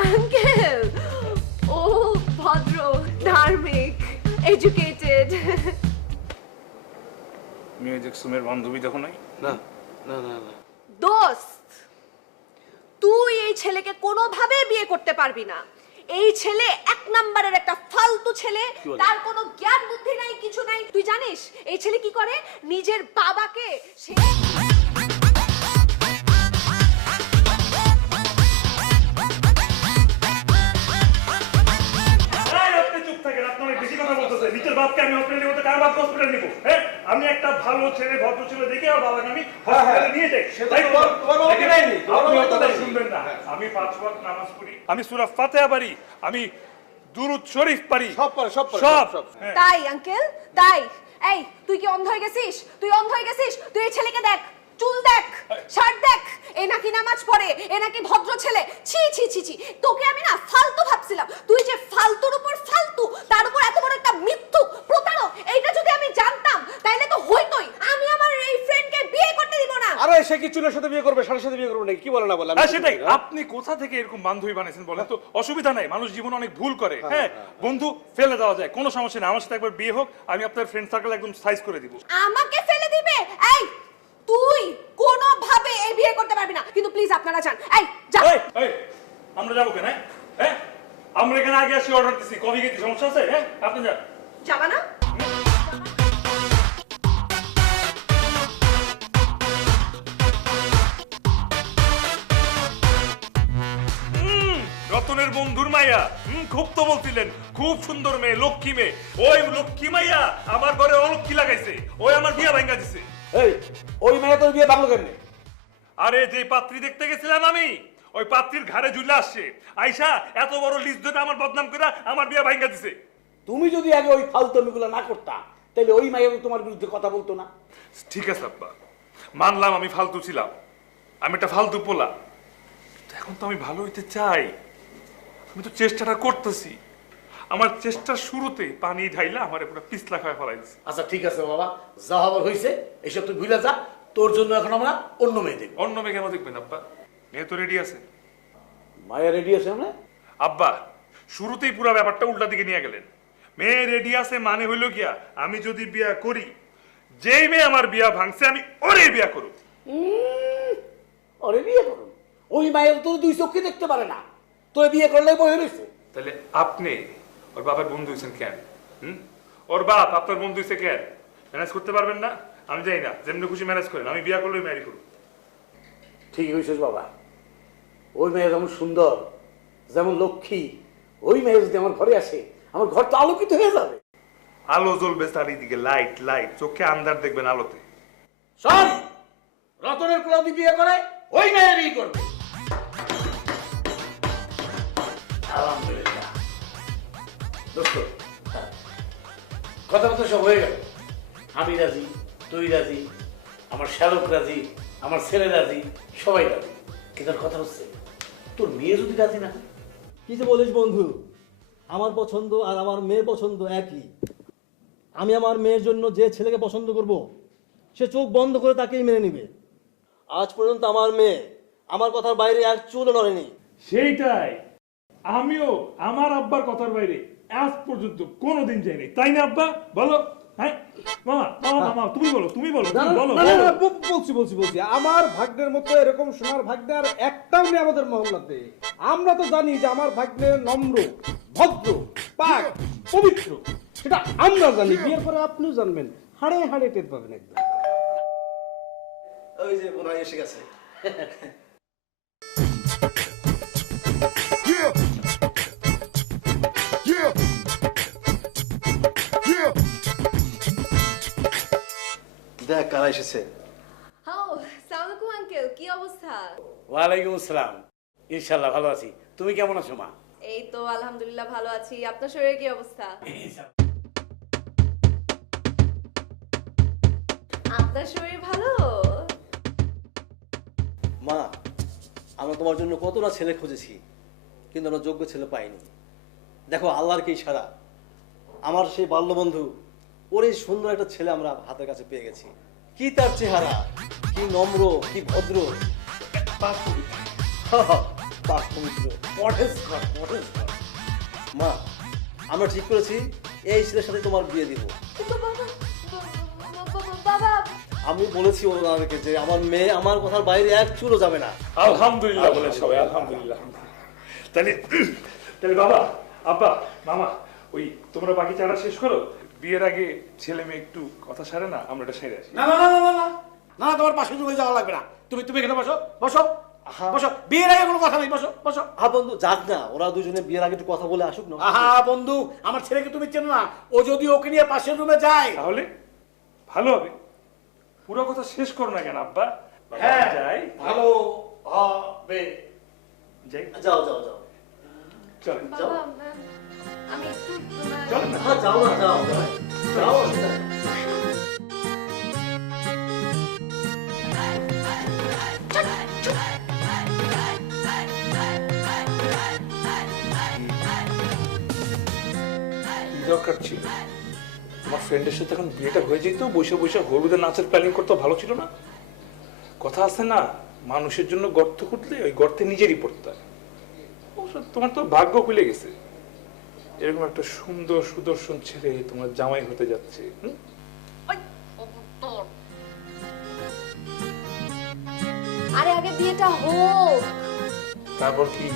আঙ্কেল, ও ভদ্র, ধার্মিক, এডুকেটেড। মিউজিক সুমের বান্ধবী দেখো নাই? না না না না, দোস্ত, তুই এই ছেলেকে কোনোভাবে বিয়ে করতে পারবি না। এই ছেলে এক নাম্বারের একটা ফালতু ছেলে, তার কোনো জ্ঞান বুদ্ধি নাই, কিছু নাই। তুই জানিস এই ছেলে কি করে? নিজের বাবাকে সে আপনি চুপ থাকেন, আপনি অনেক বেশি কথা বলতেছেন। নিজের বাপকে আমি হসপিটালে নিব, কার বাপকে হসপিটালে নিব? হ্যাঁ, আমি একটা ভালো ছেলে, ভদ্র ছেলে দেখে আমার বাবাকে আমি হসপিটালে নিয়ে যাই। তাই তো? আপনি ওর কথা শুনবেন না। আমি 5 ওয়াক্ত নামাজ পড়ি, আমি সূরা ফাতিহা পারি, আমি দুরূদ শরীফ পারি, সব। হ্যাঁ। তাই আঙ্কেল, তাই? এই তুই কি অন্ধ হয়ে গেছিস? তুই অন্ধ হয়ে গেছিস? তুই এই ছেলেকে দেখ, চুল দেখ, শার্ট দেখ, এ নাকি নামাজ পড়ে, এ নাকি ভদ্র ছেলে। ছি ছি ছি ছি, তোকে আমি না ফালতু ভাবছিলাম। তুই যে ফালতুর উপর ফালতু, তার উপর এত বড় একটা মিথ্যুক, প্রতারক, এইটা যদি আমি জানতাম তাইলে তো হইতোই। আমি আমার এই ফ্রেন্ডকে বিয়ে করতে দিব না। আরে সে কি চুলের সাথে বিয়ে করবে, শাড়ির সাথে বিয়ে করবে নাকি? কি বলে না বলে? হ্যাঁ সেটাই। আপনি কোথা থেকে এরকম বান্ধবী বানাইছেন বলেন তো? অসুবিধা নাই, মানুষ জীবনে অনেক ভুল করে। হ্যাঁ, বন্ধু ফেলে দেওয়া যায়, কোনো সমস্যা নেই। আমার সাথে একবার বিয়ে হোক, আমি আপনার ফ্রেন্ড সার্কেল একদম সাইজ করে দিব। আমাকে ফেলে দিবে? এই তুই কোনোভাবে এই বিয়ে করতে পারবি না। কিন্তু প্লিজ আপনারা যান। এই যা। এই, আমরা যাবো কেন? হ্যাঁ, আমরা এখানে আগে আসি, অর্ডার দিছি, কফি খেতে সমস্যা আছে? হ্যাঁ, আপনি যান। যাবা না? রতনের বন্ধুর মাইয়া, খুব তো বলছিলেন, খুব সুন্দর মেয়ে, লক্ষ্মী মেয়ে। ওই লক্ষ্মী মাইয়া আমার ঘরে অলক্ষ্মী লাগাইছে, ওই আমার বিয়া ভাঙা দিছে। এই, ওই মেয়ে তোর বিয়ে ভাঙলো কেমনে? আরে যে পাত্রী দেখতে গেছিলাম আমি, ওই পাত্রীর ঘাড়ে ঝুলে আসছে, আইসা এত বড় লিস্ট ধরে আমার বদনাম করে আমার বিয়া ভাঙা দিছে। তুমি যদি আগে ওই ফালতুমিগুলো না করতা, তাহলে ওই মাইয়া তোমার বিরুদ্ধে কথা বলতো না। ঠিক আছে আব্বা, মানলাম আমি ফালতু ছিলাম, আমি একটা ফালতু পোলা। এখন তো আমি ভালো হইতে চাই, আমি তো চেষ্টাটা করতেছি। আমার চেষ্টার শুরুতেই পানি ঢাইলা আমার পুরো পিছলা খাওয়া ফেলাই দিছে। আচ্ছা ঠিক আছে বাবা, যা হবার হয়েছে এসব তুই ভুলে যা। তোর জন্য এখন আমরা অন্য মেয়ে দেখব। অন্য মেয়ে কেমন দেখবেন আব্বা? মেয়ে তো রেডি আছে। মায়া রেডি আছে আমরা? আব্বা শুরুতেই পুরো ব্যাপারটা উল্টা দিকে নিয়ে গেলেন। মেয়ে রেডি আছে মানে হইল গিয়া আমি যদি বিয়া করি, যেই মেয়ে আমার বিয়া ভাঙছে আমি ওরে বিয়া করব। ওরে বিয়ে করুন? ওই মায়ের তোর দুই চোখে দেখতে পারে না, তোর বিয়ে করলে বই রয়েছে। তাহলে আপনি ওর বাবার বন্ধু হয়েছেন কেন? ওর বাপ আপনার বন্ধু হয়েছে কেন? ম্যানেজ করতে পারবেন না? আমি যাই না, যেমনি খুশি ম্যানেজ করেন, আমি বিয়া করলেই ম্যারি করব। ঠিকই হয়েছিস বাবা। ওই মেয়ে যেমন সুন্দর, যেমন লক্ষ্মী, ওই মেয়ে যদি আমার ঘরে আসে আমার ঘর তো আলোকিত হয়ে যাবে। আলো জ্বলবে চারিদিকে, লাইট লাইট, চোখে আন্ধার দেখবেন আলোতে। শোন, রতনের কুলাদি বিয়ে করে ওই মেয়েরই করবে। আলহামদুলিল্লাহ দোস্ত, কথা কথা সব হয়ে গেল। আমি রাজি, তুই রাজি, আমার শ্যালক রাজি, আমার ছেলে রাজি, সবাই রাজি। কিন্তু কথা হচ্ছে তোর মেয়ে যদি রাজি না। কি যে বলিস বন্ধু, আমার পছন্দ আর আমার মেয়ের পছন্দ একই। আমি আমার মেয়ের জন্য যে ছেলেকে পছন্দ করব সে চোখ বন্ধ করে তাকেই মেনে নিবে। আজ পর্যন্ত আমার মেয়ে আমার কথার বাইরে এক চুলও নড়েনি। সেইটাই, আমিও আমার আব্বার কথার বাইরে আজ পর্যন্ত কোনোদিন যাইনি, তাই না আব্বা? বলো। হ্যাঁ মামা, মামা মামা তুমি বলো, তুমি বলো, তুমি বলো। বলছি আমার ভাগ্নের মতো এরকম সোনার ভাগ্নে আর একটাও নেই আমাদের মহল্লাতে। আমরা তো জানি যে আমার ভাগ্নে নম্র, ভদ্র, পাক, পবিত্র, সেটা আমরা জানি। বিয়ের পরে আপনিও জানবেন, হাড়ে হাড়ে টের পাবেন একদম। ওই যে বোনাই এসে গেছে। দেখ কারা এসেছে। হাও সালামালাইকুম আঙ্কেল, কি অবস্থা? ওয়ালাইকুম আসসালাম। ইনশাল্লাহ ভালো আছি, তুমি কেমন আছো মা? এই তো আলহামদুলিল্লাহ ভালো আছি। আপনার শরীরের কি অবস্থা? আপনার শরীর ভালো? মা, আমরা তোমার জন্য কত না ছেলে খুঁজেছি, কিন্তু আমরা যোগ্য ছেলে পাইনি। দেখো আল্লাহর কি ইশারা, আমার সেই বাল্যবন্ধু ওর এই সুন্দর একটা ছেলে আমরা হাতের কাছে পেয়ে গেছি। কি তার চেহারা, কি নম্র, কি ভদ্র, পাক পবিত্র। মা, আমরা ঠিক করেছি এই ছেলের সাথে তোমার বিয়ে দিব। কিন্তু বাবা, আমি বলেছি ওনাদেরকে যে আমার মেয়ে আমার কথার বাইরে এক চুলও যাবে না। আলহামদুলিল্লাহ বলেন সবাই, আলহামদুলিল্লাহ। তাহলে তাহলে বাবা, আব্বা, মামা, ওই তোমরা বাকি চারা শেষ করো। বিয়ের আগে ছেলে মেয়ে একটু কথা সারে না, আমরা এটা সেরে আসি। না না না না না না, তোমার পাশে তুমি যাওয়া লাগবে না। তুমি তুমি এখানে বসো, বসো বসো। বিয়ের আগে কোনো কথা নেই, বসো বসো। বন্ধু যাক না, ওরা দুজনে বিয়ের আগে একটু কথা বলে আসুক না। বন্ধু, আমার ছেলেকে তুমি চেনো না, ও যদি ওকে নিয়ে পাশের রুমে যায় তাহলে ভালো হবে। পুরো কথা শেষ করো না কেন আব্বা? হ্যাঁ যাই, ভালো হবে। যাই, যাও যাও যাও চলেন বাবা আমি একটু চলেন না। যাও না, যাও যাও। দরকার ছিল আমার ফ্রেন্ডের সাথে এখন বিয়েটা হয়ে যেত, বসে বসে হলুদের নাচের প্ল্যানিং করতে ভালো ছিল না? কথা আছে না, মানুষের জন্য গর্ত খুঁড়লে ওই গর্তে নিজেরই পড়তে হয়। তোমার তো ভাগ্য খুলে গেছে, এরকম একটা সুন্দর সুদর্শন ছেলে তোমার জামাই হতে যাচ্ছে। আরে আগে বিয়েটা হোক, তারপর কি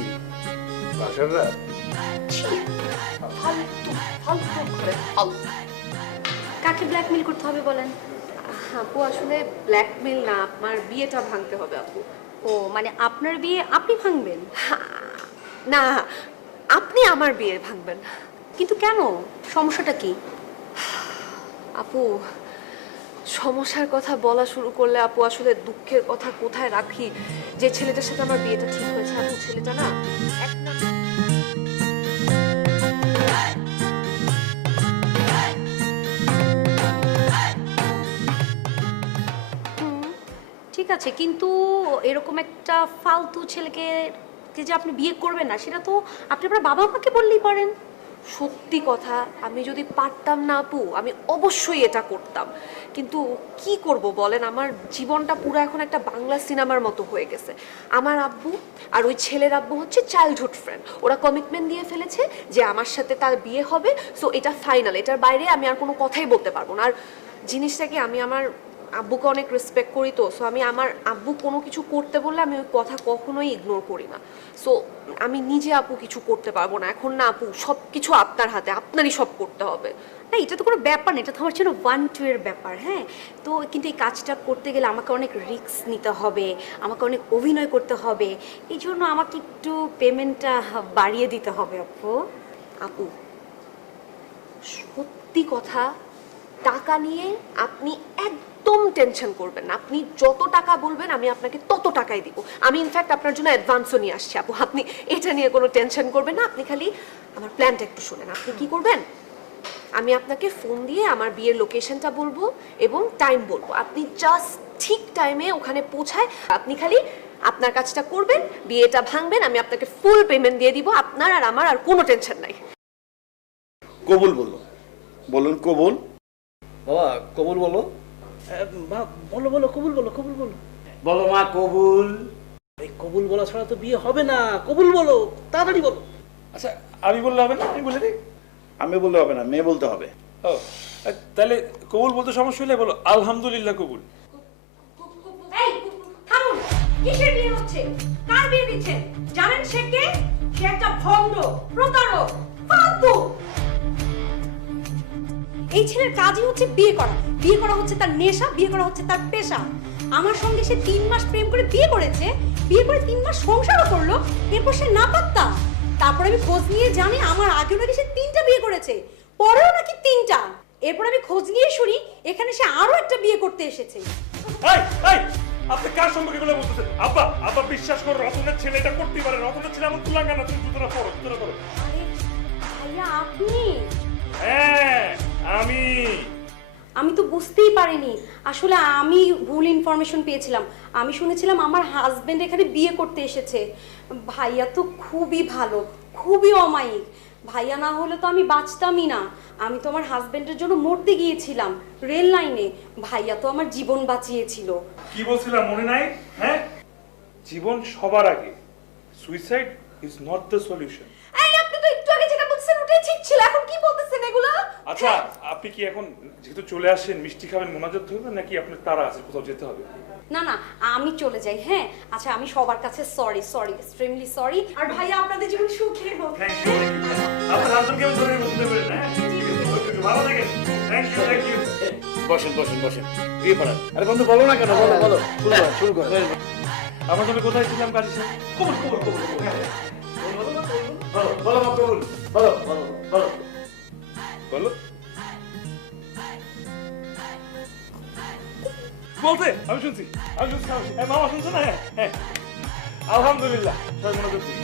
বাসার রাত? কাকে ব্ল্যাকমেল করতে হবে বলেন? আপু আসলে ব্ল্যাকমেল না, আপনার বিয়েটা ভাঙতে হবে আপু। ও মানে আপনার বিয়ে আপনি ভাঙবেন? না, আপনি আমার বিয়ে ভাঙবেন। কিন্তু কেন, সমস্যাটা কি? আপু সমস্যার কথা বলা শুরু করলে আপু আসলে দুঃখের কথা কোথায় রাখি। যে ছেলেটার সাথে আমার বিয়েটা ঠিক হয়েছে আপু, ছেলেটা না ঠিক আছে, কিন্তু এরকম একটা ফালতু ছেলেকে যে আপনি বিয়ে করবেন না, সেটা তো আপনি আপনার বাবা মাকে বললেই পারেন। সত্যি কথা, আমি যদি পারতাম না আপু, আমি অবশ্যই এটা করতাম। কিন্তু কি করব বলেন, আমার জীবনটা পুরো এখন একটা বাংলা সিনেমার মতো হয়ে গেছে। আমার আব্বু আর ওই ছেলের আব্বু হচ্ছে চাইল্ডহুড ফ্রেন্ড, ওরা কমিটমেন্ট দিয়ে ফেলেছে যে আমার সাথে তার বিয়ে হবে, সো এটা ফাইনাল, এটার বাইরে আমি আর কোনো কথাই বলতে পারবো না। আর জিনিসটা কি, আমি আমার আব্বুকে অনেক রেসপেক্ট করি, তো সো আমি আমার আব্বু কোনো কিছু করতে বললে আমি ওই কথা কখনোই ইগনোর করি না। সো আমি নিজে আপু কিছু করতে পারবো না এখন, না আপু, সব কিছু আপনার হাতে, আপনারই সব করতে হবে। না, এটা তো কোনো ব্যাপার না, এটা তো আমার জন্য 1-2 এর ব্যাপার। হ্যাঁ, তো কিন্তু এই কাজটা করতে গেলে আমাকে অনেক রিস্ক নিতে হবে, আমাকে অনেক অভিনয় করতে হবে, এই জন্য আমাকে একটু পেমেন্টটা বাড়িয়ে দিতে হবে আপু। আপু সত্যি কথা, টাকা নিয়ে আপনি একদম টেনশন করবেন না, আপনি যত টাকা বলবেন আমি আপনাকে তত টাকাই দিব। আমি ইনফ্যাক্ট আপনার জন্য অ্যাডভান্সও নিয়ে আসছি আপু, আপনি এটা নিয়ে কোনো টেনশন করবেন না। আপনি খালি আমার প্ল্যানটা একটু শুনেন। আপনি কি করবেন, আমি আপনাকে ফোন দিয়ে আমার বিয়ের লোকেশনটা বলবো এবং টাইম বলবো, আপনি জাস্ট ঠিক টাইমে ওখানে পৌঁছায় আপনি খালি আপনার কাজটা করবেন, বিয়েটা ভাঙবেন, আমি আপনাকে ফুল পেমেন্ট দিয়ে দিব, আপনার আর আমার আর কোনো টেনশন নাই। কবুল বলো, বলুন কবুল। বাবা কবুল বলো। বলো বলো, কবুল বলো, কবুল বলো। বলো মা কবুল। এই কবুল বলা ছাড়া তো বিয়ে হবে না, কবুল বলো, তাড়াতাড়ি বলো। আচ্ছা আমি বললে হবে না, আমি বলে দিই। আমি বলতে হবে না, মেয়ে বলতে হবে। ও তাহলে কবুল বলতে সমস্যা হলে বলো আলহামদুলিল্লাহ কবুল। এই থামুন, কিসের বিয়ে হচ্ছে, কার বিয়ে দিচ্ছেন? জানেন সে কে? সে একটা ভণ্ড, প্রতারক, ফালতু। এই ছেলের কাজই হচ্ছে বিয়ে করা, বিয়ে করা হচ্ছে তার নেশা, বিয়ে করা হচ্ছে তার পেশা। আমার সঙ্গে সে 3 মাস প্রেম করে বিয়ে করেছে, বিয়ে করে 3 মাস সংসারও করলো, এরপর সে না পাত্তা। তারপর আমি খোঁজ নিয়ে জানি আমার আগেও নাকি সে 3টা বিয়ে করেছে, পরেও নাকি 3টা। এরপর আমি খোঁজ নিয়ে শুনি এখানে সে আরো একটা বিয়ে করতে এসেছে। এই এই আপনি কার সম্পর্কে এগুলো বলতেছেন? আব্বা আব্বা বিশ্বাস করো, রতনের ছেলে এটা করতেই পারে, রতনের ছেলে এমন তুলাঙ্গা না। তুমি জুতোটা পড়ো, জুতোটা পড়ো। আরে ভাইয়া আপনি? হ্যাঁ আমি তো বুঝতেই পারিনি, আসলে আমি ভুল ইনফরমেশন পেয়েছিলাম। আমি শুনেছিলাম আমার হাজবেন্ড এখানে বিয়ে করতে এসেছে। ভাইয়া তো খুবই ভালো, খুবই অমায়িক। ভাইয়া না হলে তো আমি বাঁচতামই না। আমি তো আমার হাজবেন্ডের জন্য মরতে গিয়েছিলাম রেল লাইনে, ভাইয়া তো আমার জীবন বাঁচিয়েছিল। কি বলছিলাম মনে নাই? হ্যাঁ, জীবন সবার আগে, suicide is not the solution. এই আপনি তো একটু আগে যেটা বলছেন ওটাই ঠিক ছিল, এখন কি বলতেছেন এগুলো? আচ্ছা আপনি কি এখন যেহেতু চলে আসেন মিষ্টি খাবেন, মোনাজাত ধরবেন, নাকি আপনার তারা আছে কোথাও যেতে হবে? না না, আমি চলে যাই। হ্যাঁ আচ্ছা, আমি সবার কাছে সরি, এক্সট্রিমলি সরি। আর ভাইয়া আপনাদের জীবন সুখী হোক। Thank you. আপনার হাজবেন্ডকে আমি ধরে বলতে পারেন না? ভালো থাকেন। Thank you. বসেন বসেন বসেন, বিয়ে পড়ান। আরে বন্ধু বলো না কেন, বলো বলো, শুরু করো। আমরা তবে কোথায় ছিলাম কাজী স্যার? কবুল কবুল কবুল কবুল। বলো বলো মা কবুল, বলো বলো বলো বলো। বলতে আমি শুনছি, আমি শুনছি। হ্যাঁ মামা শুনছো না? হ্যাঁ হ্যাঁ আলহামদুলিল্লাহ, সবাই মনোযোগ দিন।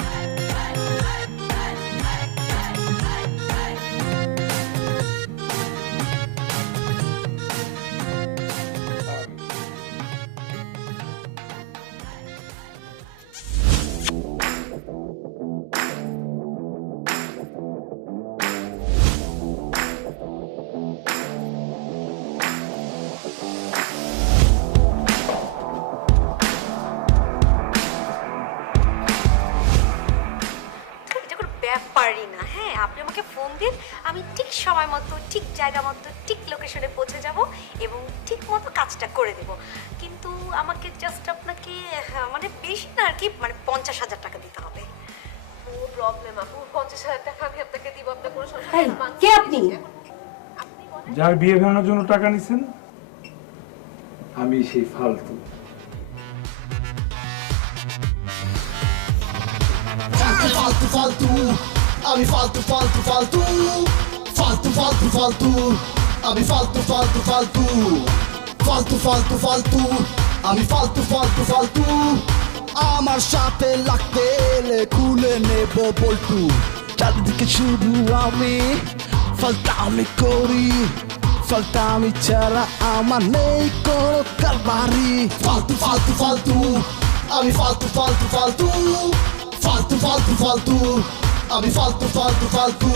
ব্যাপারই না। হ্যাঁ, আপনি আমাকে ফোন দিন, আমি ঠিক সময় মতো, ঠিক জায়গা মতো, ঠিক লোকেশনে পৌঁছে যাব এবং ঠিক মতো কাজটা করে দেব। কিন্তু আমাকে জাস্ট আপনাকে মানে বেশি না আর কি, মানে 50,000 টাকা দিতে হবে। নো প্রবলেম আপু, 50,000 টাকা আমি আপনাকে দিব, আপনার কোনো সমস্যা এই, নেই। কে আপনি? যার বিয়ে ভাঙার জন্য টাকা নিছেন আমি সেই ফালতু। ফালতু ফালতু আমি ফালতু ফালতু ফালতু ফালতু ফালতু ফালতু আমি ফালতু ফালতু ফালতু ফালতু ফালতু ফালতু আমি ফালতু ফালতু ফালতু আমার সাথে লাগতে এলে খুলে নেব বল্টু চারিদিকে শুধু আমি ফালতামি করি ফালতামি ছাড়া আমার নেই কোনো কারবারি ফালতু ফালতু ফালতু আমি ফালতু ফালতু ফালতু ফালতু ফালতু ফালতু আমি ফালতু ফালতু ফালতু